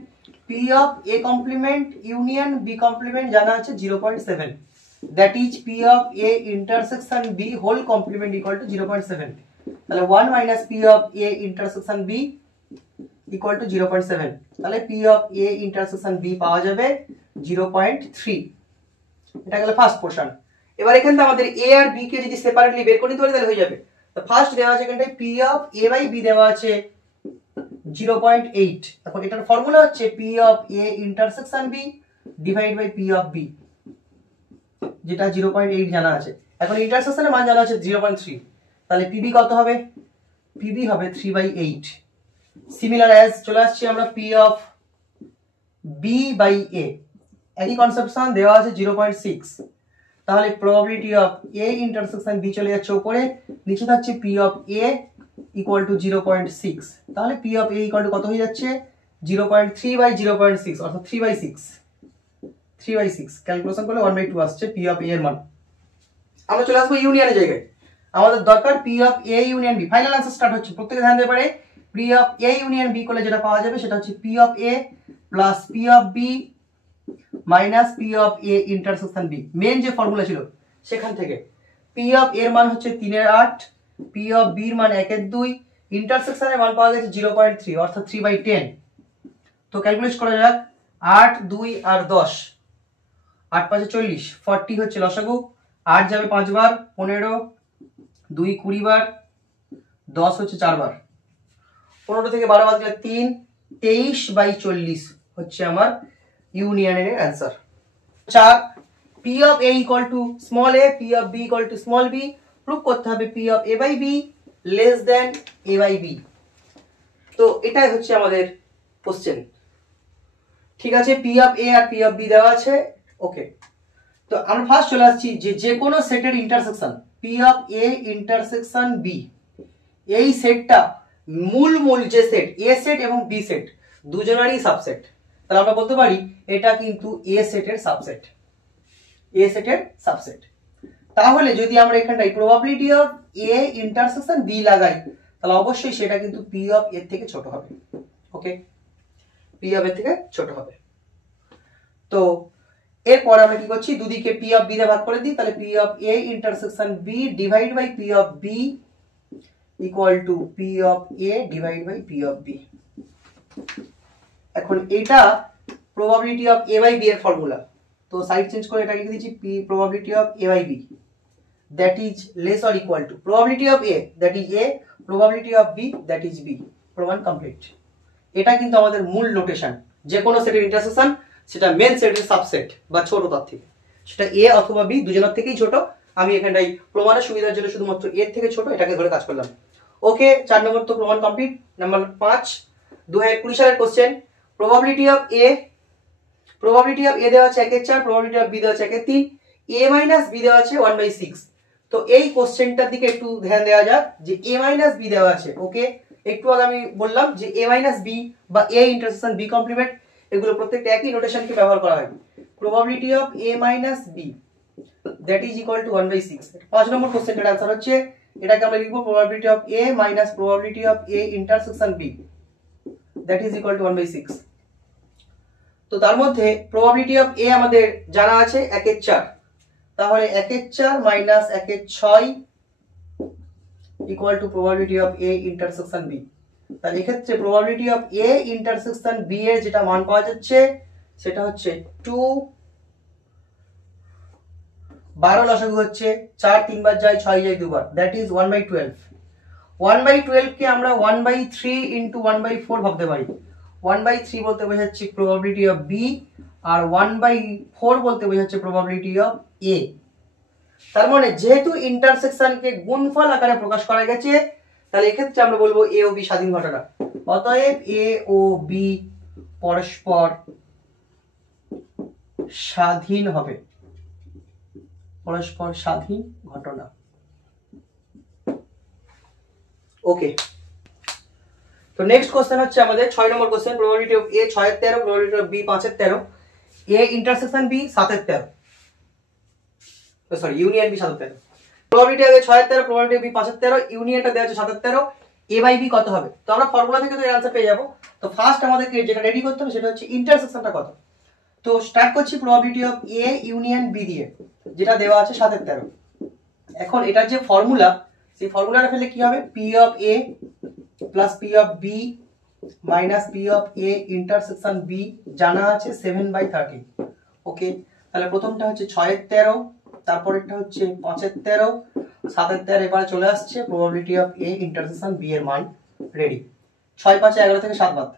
p of a complement union b complement জানা আছে 0.7, that is p of a intersection b whole complement equal to 0.7, তাহলে 1 minus p of a intersection b equal to 0.7, তাহলে p of a intersection b পাওয়া যাবে 0.3। এটা গেল first portion. এবার এখানে আমাদের a আর b কে যদি সেপারেটলি বের করে নিতে পারি তাহলে হয়ে যাবে। তো ফার্স্ট দেওয়া আছে এখানটায় p of a by b দেওয়া আছে 0.8। এখন এটার ফর্মুলা হচ্ছে p of a intersection b divided by p of b, যেটা 0.8 জানা আছে। এখন ইন্টারসেকশনের মান জানা আছে 0.3, তাহলে পিবি কত হবে? পিবি হবে 3/8। সিমিলার অ্যাজ চলে আসছে আমরা P of B by A, একই কনসেপশন দেওয়া আছে 0.6, তাহলে probability of A intersection B চলে যাচ্ছে উপরে, নিচে থাকছে P of A equal to 0.6, তাহলে P of A equal to কত হয়ে যাচ্ছে 0.3/0.6, অর্থাৎ 3/6। ক্যালকুলেশন করলে 1/2 আসছে পি অফ এ এর মান। আমরা চলে আসবো ইউনিয়নের জায়গায়। আমাদের দরকার P of A union B. Final answer start হচ্ছে, প্রত্যেকে ধ্যান দিতে পারে। P of A union B করলে যেটা পাওয়া যাবে সেটা হচ্ছে P of A plus P of B minus P of A intersection B. Main যে ফর্মুলা ছিল সেখান থেকে পি অফ এর মান হচ্ছে 3/8, পি অফ বি এর মান 1/2, ইন্টারসেকশনের মান পাওয়া গেছে 0.3, অর্থাৎ 3/10। তো ক্যালকুলেট করা যাক, 8 2 আর 10, 8 5 40, 40 হচ্ছে লসাগু, 8 যাবে 5 বার 15, 2 20 বার, 10 হচ্ছে 4 বার, 15 থেকে 12 বাদ গেলে 3, 23/40 হচ্ছে আমার ইউনিয়নের answer. 4 P of A equal to small A, P of B equal to small B, proof করতে হবে P of A by B less than A by B. তো এটাই হচ্ছে আমাদের কোশ্চেন। ঠিক আছে, পি অফ এ আর পি অফ বি দেওয়া আছে। ওকে, তো আমরা ফার্স্ট চলে আসছি যে কোনো সেটের intersection P of A intersection B, এই সেটটা মূল যে সেট এ সেট এবং বি সেট দুজনেরই সাবসেট, তাহলে আমরা বলতে পারি এটা কিন্তু এ সেটের সাবসেট, এ সেটের সাবসেট। তাহলে যদি আমরা এখানটায় probability of A intersection B লাগাই তাহলে অবশ্যই সেটা কিন্তু পি অফ এর থেকে ছোট হবে। ওকে, পি অফ এর থেকে ছোট হবে। তো এরপর আমরা কি করছি, দুদিকে পি অফ বি দিয়ে ভাগ করে দিই, তাহলে P of A intersection B divide by P of B equal to P of A divide by P of B. এখন এটা probability of A by B এর ফর্মুলা, তো সাইড চেঞ্জ করে এটা লিখে দিচ্ছি P probability of A by B that is less or equal to probability of A that is A, probability of B that is B. প্রমাণ complete. এটা কিন্তু আমাদের মূল নোটেশন, যে কোনো সেটের ইন্টারসেকশন সেটা মেন সেটের সাবসেট বা ছোট তার থেকে, সেটা এ অথবা বি দুজনের থেকেই ছোট। আমি এখানটাই প্রমাণের সুবিধার জন্য শুধুমাত্র এর থেকে ছোট এটাকে ধরে কাজ করলাম। ওকে, 4 নম্বর তো প্রমাণ কমপ্লিট। নাম্বার 5 2020 সালের question, probability of A probability of A দেওয়া আছে 1/4, প্রবাবিলিটি অফ বি দেওয়া আছে 1/3, a মাইনাস বি দেওয়া আছে 1/6। তো এই কোশ্চেনটার দিকে একটু ধ্যান দেওয়া যাক যে a মাইনাস বি দেওয়া আছে। ওকে, একটু আগে আমি বললাম যে a মাইনাস বি বা a ইন্টারসেকশন বি কমপ্লিমেন্ট, এগুলো প্রত্যেকটা একই নোটেশনকে ব্যবহার করা হয়। Probability of a minus B that is equal to 1/6। 5 নম্বর কোশ্চেনটার आंसर হচ্ছে, এটাকে আমরা লিখব probability of a minus probability of a intersection b that is equal to 1/6। তো তার মধ্যে প্রবাবিলিটি অফ a আমাদের জানা আছে 1/4, তাহলে 1/4 minus 1/6 equal to probability of a intersection b। তাহলে এক্ষেত্রে probability of a intersection b এর যেটা মান পাওয়া যাচ্ছে সেটা হচ্ছে 2, 12 লসাগু হচ্ছে 4 3 বার যায় 6 যায় 2 বার, দ্যাট ইজ 1/12। 1/12 কে আমরা 1/3 ইনটু 1/4 ভাবতে পারি। 1/3 বলতে বোঝাচ্ছে প্রবাবিলিটি অফ b আর 1/4 বলতে বোঝাচ্ছে প্রবাবিলিটি অফ a। তার মানে যেহেতু ইন্টারসেকশনকে গুণফল আকারে প্রকাশ করা গেছে, তাহলে এক্ষেত্রে আমরা বলবো a ও b স্বাধীন ঘটনা। অতএব a ও b পরস্পর স্বাধীন হবে, পরস্পর স্বাধীন ঘটনা। ওকে, তো নেক্সট কোশ্চেন হচ্ছে আমাদের 6 নম্বর question. Probability of a 6/13, probability of b 5/13, a intersection b 7/13, sorry union b 7/13। Probability of a 6/13, probability of b 5/13, ইউনিয়নটা দেওয়া আছে 7/13, a বাই b কত হবে? তো আমরা ফর্মুলা থেকে তো এর आंसर পেয়ে যাব। তো ফার্স্ট আমাদেরকে যেটা রেডি করতে হবে সেটা হচ্ছে ইন্টারসেকশনটা কত। তো স্টার্ট করছি probability of a union b দিয়ে, যেটা দেওয়া আছে 7/13। এখন এটার যে ফর্মুলা, সেই ফর্মুলাটা ফেলে কি হবে? p of a plus p of b minus p of a intersection b জানা আছে 7/13। ওকে, তাহলে প্রথমটা হচ্ছে 6/13, তারপরেরটা হচ্ছে 5/13, 7/13, এবারে চলে আসছে probability of a intersection b এর মান রেডি। 6 5 11 থেকে 7 বাদ,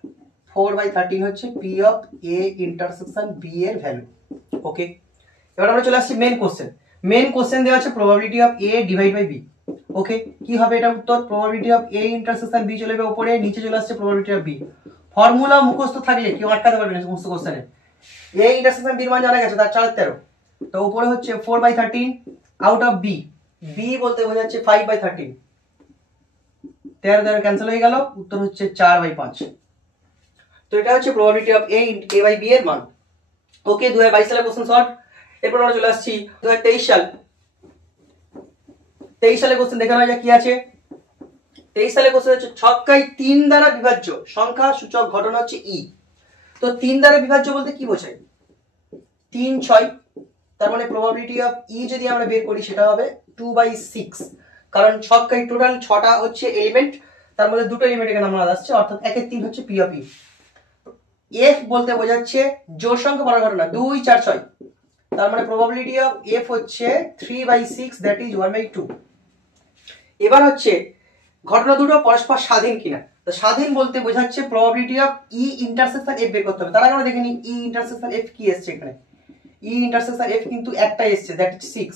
4/13 হচ্ছে p of a intersection b এর ভ্যালু। ওকে, এবার আমরা চলে আসছি মেন কোশ্চেন। মেন কোশ্চেন দেওয়া আছে probability of a divide by b। Okay, কি হবে এটা উত্তর? Probability of a intersection b চলে যাবে উপরে, নিচে চলে আসছে প্রবাবিলিটি অফ b। ফর্মুলা মুখস্থ থাকলে কেউ আটকাতে পারবে না সমস্ত কোশ্চেনে। a ইন্টারসেকশন b এর মান জানা গেছে, তার 4/13। তো উপরে হচ্ছে 4/13 আউট অফ b, b বলতে বোঝাচ্ছে 5/13, 13 13 ক্যান্সেল হয়ে গেল, উত্তর হচ্ছে 4/5। তো এটা হচ্ছে probability of a by b এর মান। ওকে, 2022 সালের কোশ্চেন সলভ। এরপর আমরা চলে আসছি 2023 সাল। 23 সালের কোশ্চেন দেখে নেওয়া যাক কি আছে। 23 সালের কোশ্চেন হচ্ছে ছক্কায় 3 দ্বারা বিভাজ্য সংখ্যা সূচক ঘটনা হচ্ছে ই। তো 3 দ্বারা বিভাজ্য বলতে কি বোঝায়? 3 6, তার মানে প্রবাবিলিটি অফ ই যদি আমরা বের করি সেটা হবে 2/6, কারণ ছক্কায় টোটাল 6টা হচ্ছে এলিমেন্ট, তার মধ্যে দুটো এলিমেন্ট এখানে আমরা আসছে, অর্থাৎ 1/3 হচ্ছে পি অফ ই। এফ বলতে বোঝাচ্ছে জোড় সংখ্যা বড় ঘটনা 2 4 6, তার মানে প্রবাবিলিটি অফ এফ হচ্ছে 3/6 দ্যাট ইজ 1/2। এবার হচ্ছে ঘটনা দুটো পরস্পর স্বাধীন কিনা। তো স্বাধীন বলতে বোঝাচ্ছে probability of E intersection F বের করতে হবে। তার আগে আমরা দেখে নিই ই ইন্টারসেকশন এফ কি এসছে এখানে। ই ইন্টারসেকশন এফ কিন্তু একটা এসছে, দ্যাট ইজ 6,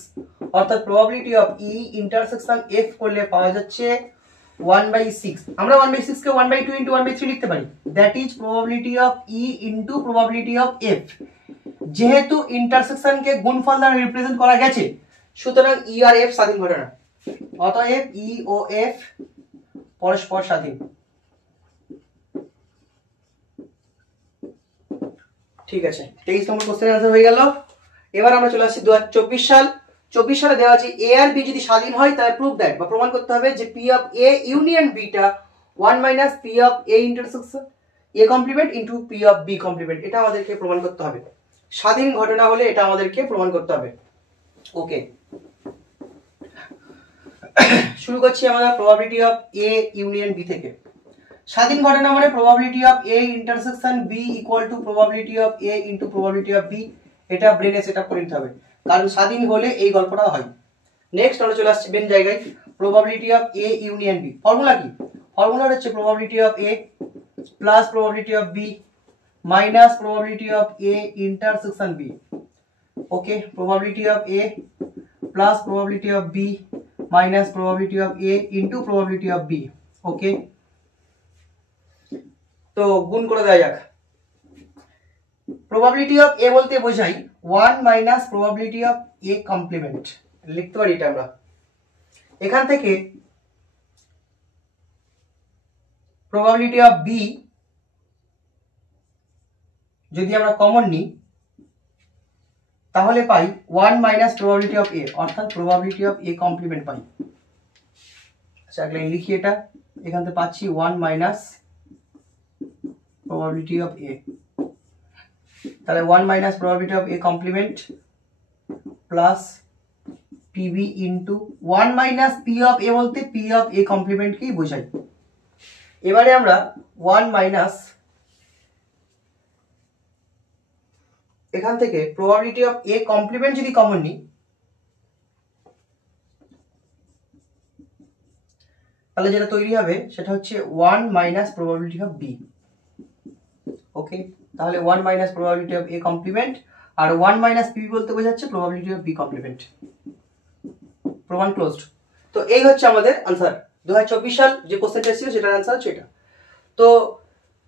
অর্থাৎ probability of E intersection F করলে পাওয়া যাচ্ছে 1/6। আমরা 1/6 কে 1/2 ইনটু 1/3 লিখতে পারি, that is probability of E into probability of F. যেহেতু ইন্টারসেকশনকে গুণফল দ্বারা রিপ্রেজেন্ট করা গেছে, সুতরাং ই আর এফ স্বাধীন ঘটনা। অতএব ই ও এফ পরস্পর স্বাধীন। ঠিক আছে, 23 নম্বর কোশ্চেনের आंसर হয়ে গেল। এবার আমরা চলে আসছি 2024 সাল। 24 সালে দেওয়া আছে এ আর বি যদি স্বাধীন হয় তাহলে প্রুফ দ্যাট বা প্রমাণ করতে হবে যে পি অফ এ ইউনিয়ন বিটা 1 minus P of A intersection A complement into P of B complement. এটা আমাদেরকে প্রমাণ করতে হবে, স্বাধীন ঘটনা হলে এটা আমাদেরকে প্রমাণ করতে হবে। ওকে, শুরু করছি আমরা probability of A union B থেকে। স্বাধীন ঘটনা মানে probability of A intersection B equal to probability of A into probability of B. এটা ব্রেনে সেটআপ করে নিতে হবে, কারণ স্বাধীন হলে এই গল্পটা হয়। নেক্সট আমরা চলে আসছি মেন জায়গায়, probability of A union B. Formula কি? ফর্মুলা হচ্ছে probability of A plus probability of B minus probability of A intersection B. Okay, probability of A plus probability of B minus probability of A into probability of B. Okay, তো গুণ করে দেওয়া যাক। Probability of A বলতে বোঝাই 1 minus probability of A complement, লিখতে পারি এটা আমরা। এখান থেকে প্রবাবিলিটি অফ বি যদি আমরা কমন নিই তাহলে পাই 1 মাইনাস প্রবাবিলিটি অফ এ, অর্থাৎ প্রবাবিলিটি অফ এ কমপ্লিমেন্ট পাই। আচ্ছা এক লাইন লিখি এটা, এখান থেকে পাচ্ছি 1 মাইনাস প্রবাবিলিটি অফ এ, তাহলে 1 minus probability of A complement plus P B into 1 minus P of A বলতে পি অফ এ কমপ্লিমেন্টকেই বোঝাই। এবারে আমরা 1 মাইনাস এখান থেকে প্রবাবিলিটি অফ এ কমপ্লিমেন্ট যদি কমন নিই তাহলে যেটা তৈরি হবে সেটা হচ্ছে 1 minus probability of B. Okay, তাহলে 1 minus probability of A complement আর 1 মাইনাস পি বলতে বোঝাচ্ছে প্রবাবিলিটি অফ বি কমপ্লিমেন্ট। প্রমাণ ক্লোজড। তো এই হচ্ছে আমাদের আনসার। 2024 সাল যে কোশ্চেনটা ছিল সেটার আনসার হচ্ছে এটা। তো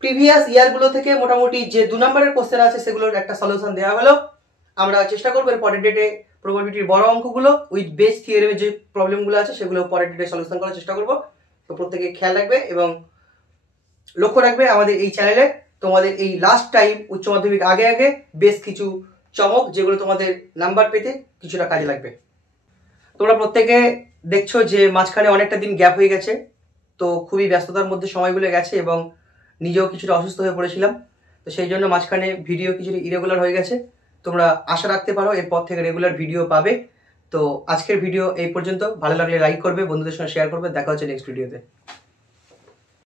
প্রিভিয়াস ইয়ারগুলো থেকে মোটামুটি যে 2 নম্বরের কোশ্চেন আছে সেগুলোর একটা সলিউশন দেওয়া হলো। আমরা চেষ্টা করবো এর পরের ডেটে প্রবাবিলিটির বড় অঙ্কগুলো উইথ বেস থিওরেমের যে প্রবলেমগুলো আছে সেগুলো পরের ডেটে সলিউশন করার চেষ্টা করবো। তো প্রত্যেকে খেয়াল রাখবে এবং লক্ষ্য রাখবে আমাদের এই চ্যানেলে তোমাদের এই লাস্ট টাইম উচ্চ মাধ্যমিক আগে আগে বেশ কিছু চমক যেগুলো তোমাদের নাম্বার পেতে কিছুটা কাজে লাগবে। তোমরা প্রত্যেকে দেখছো যে মাঝখানে অনেকটা দিন গ্যাপ হয়ে গেছে, তো খুবই ব্যস্ততার মধ্যে সময়গুলো গেছে এবং নিজেও কিছুটা অসুস্থ হয়ে পড়েছিলাম, তো সেই জন্য মাঝখানে ভিডিও কিছুটা ইরেগুলার হয়ে গেছে। তোমরা আশা রাখতে পারো এরপর থেকে রেগুলার ভিডিও পাবে। তো আজকের ভিডিও এই পর্যন্ত, ভালো লাগলে লাইক করবে, বন্ধুদের সঙ্গে শেয়ার করবে। দেখা হচ্ছে নেক্সট ভিডিওতে।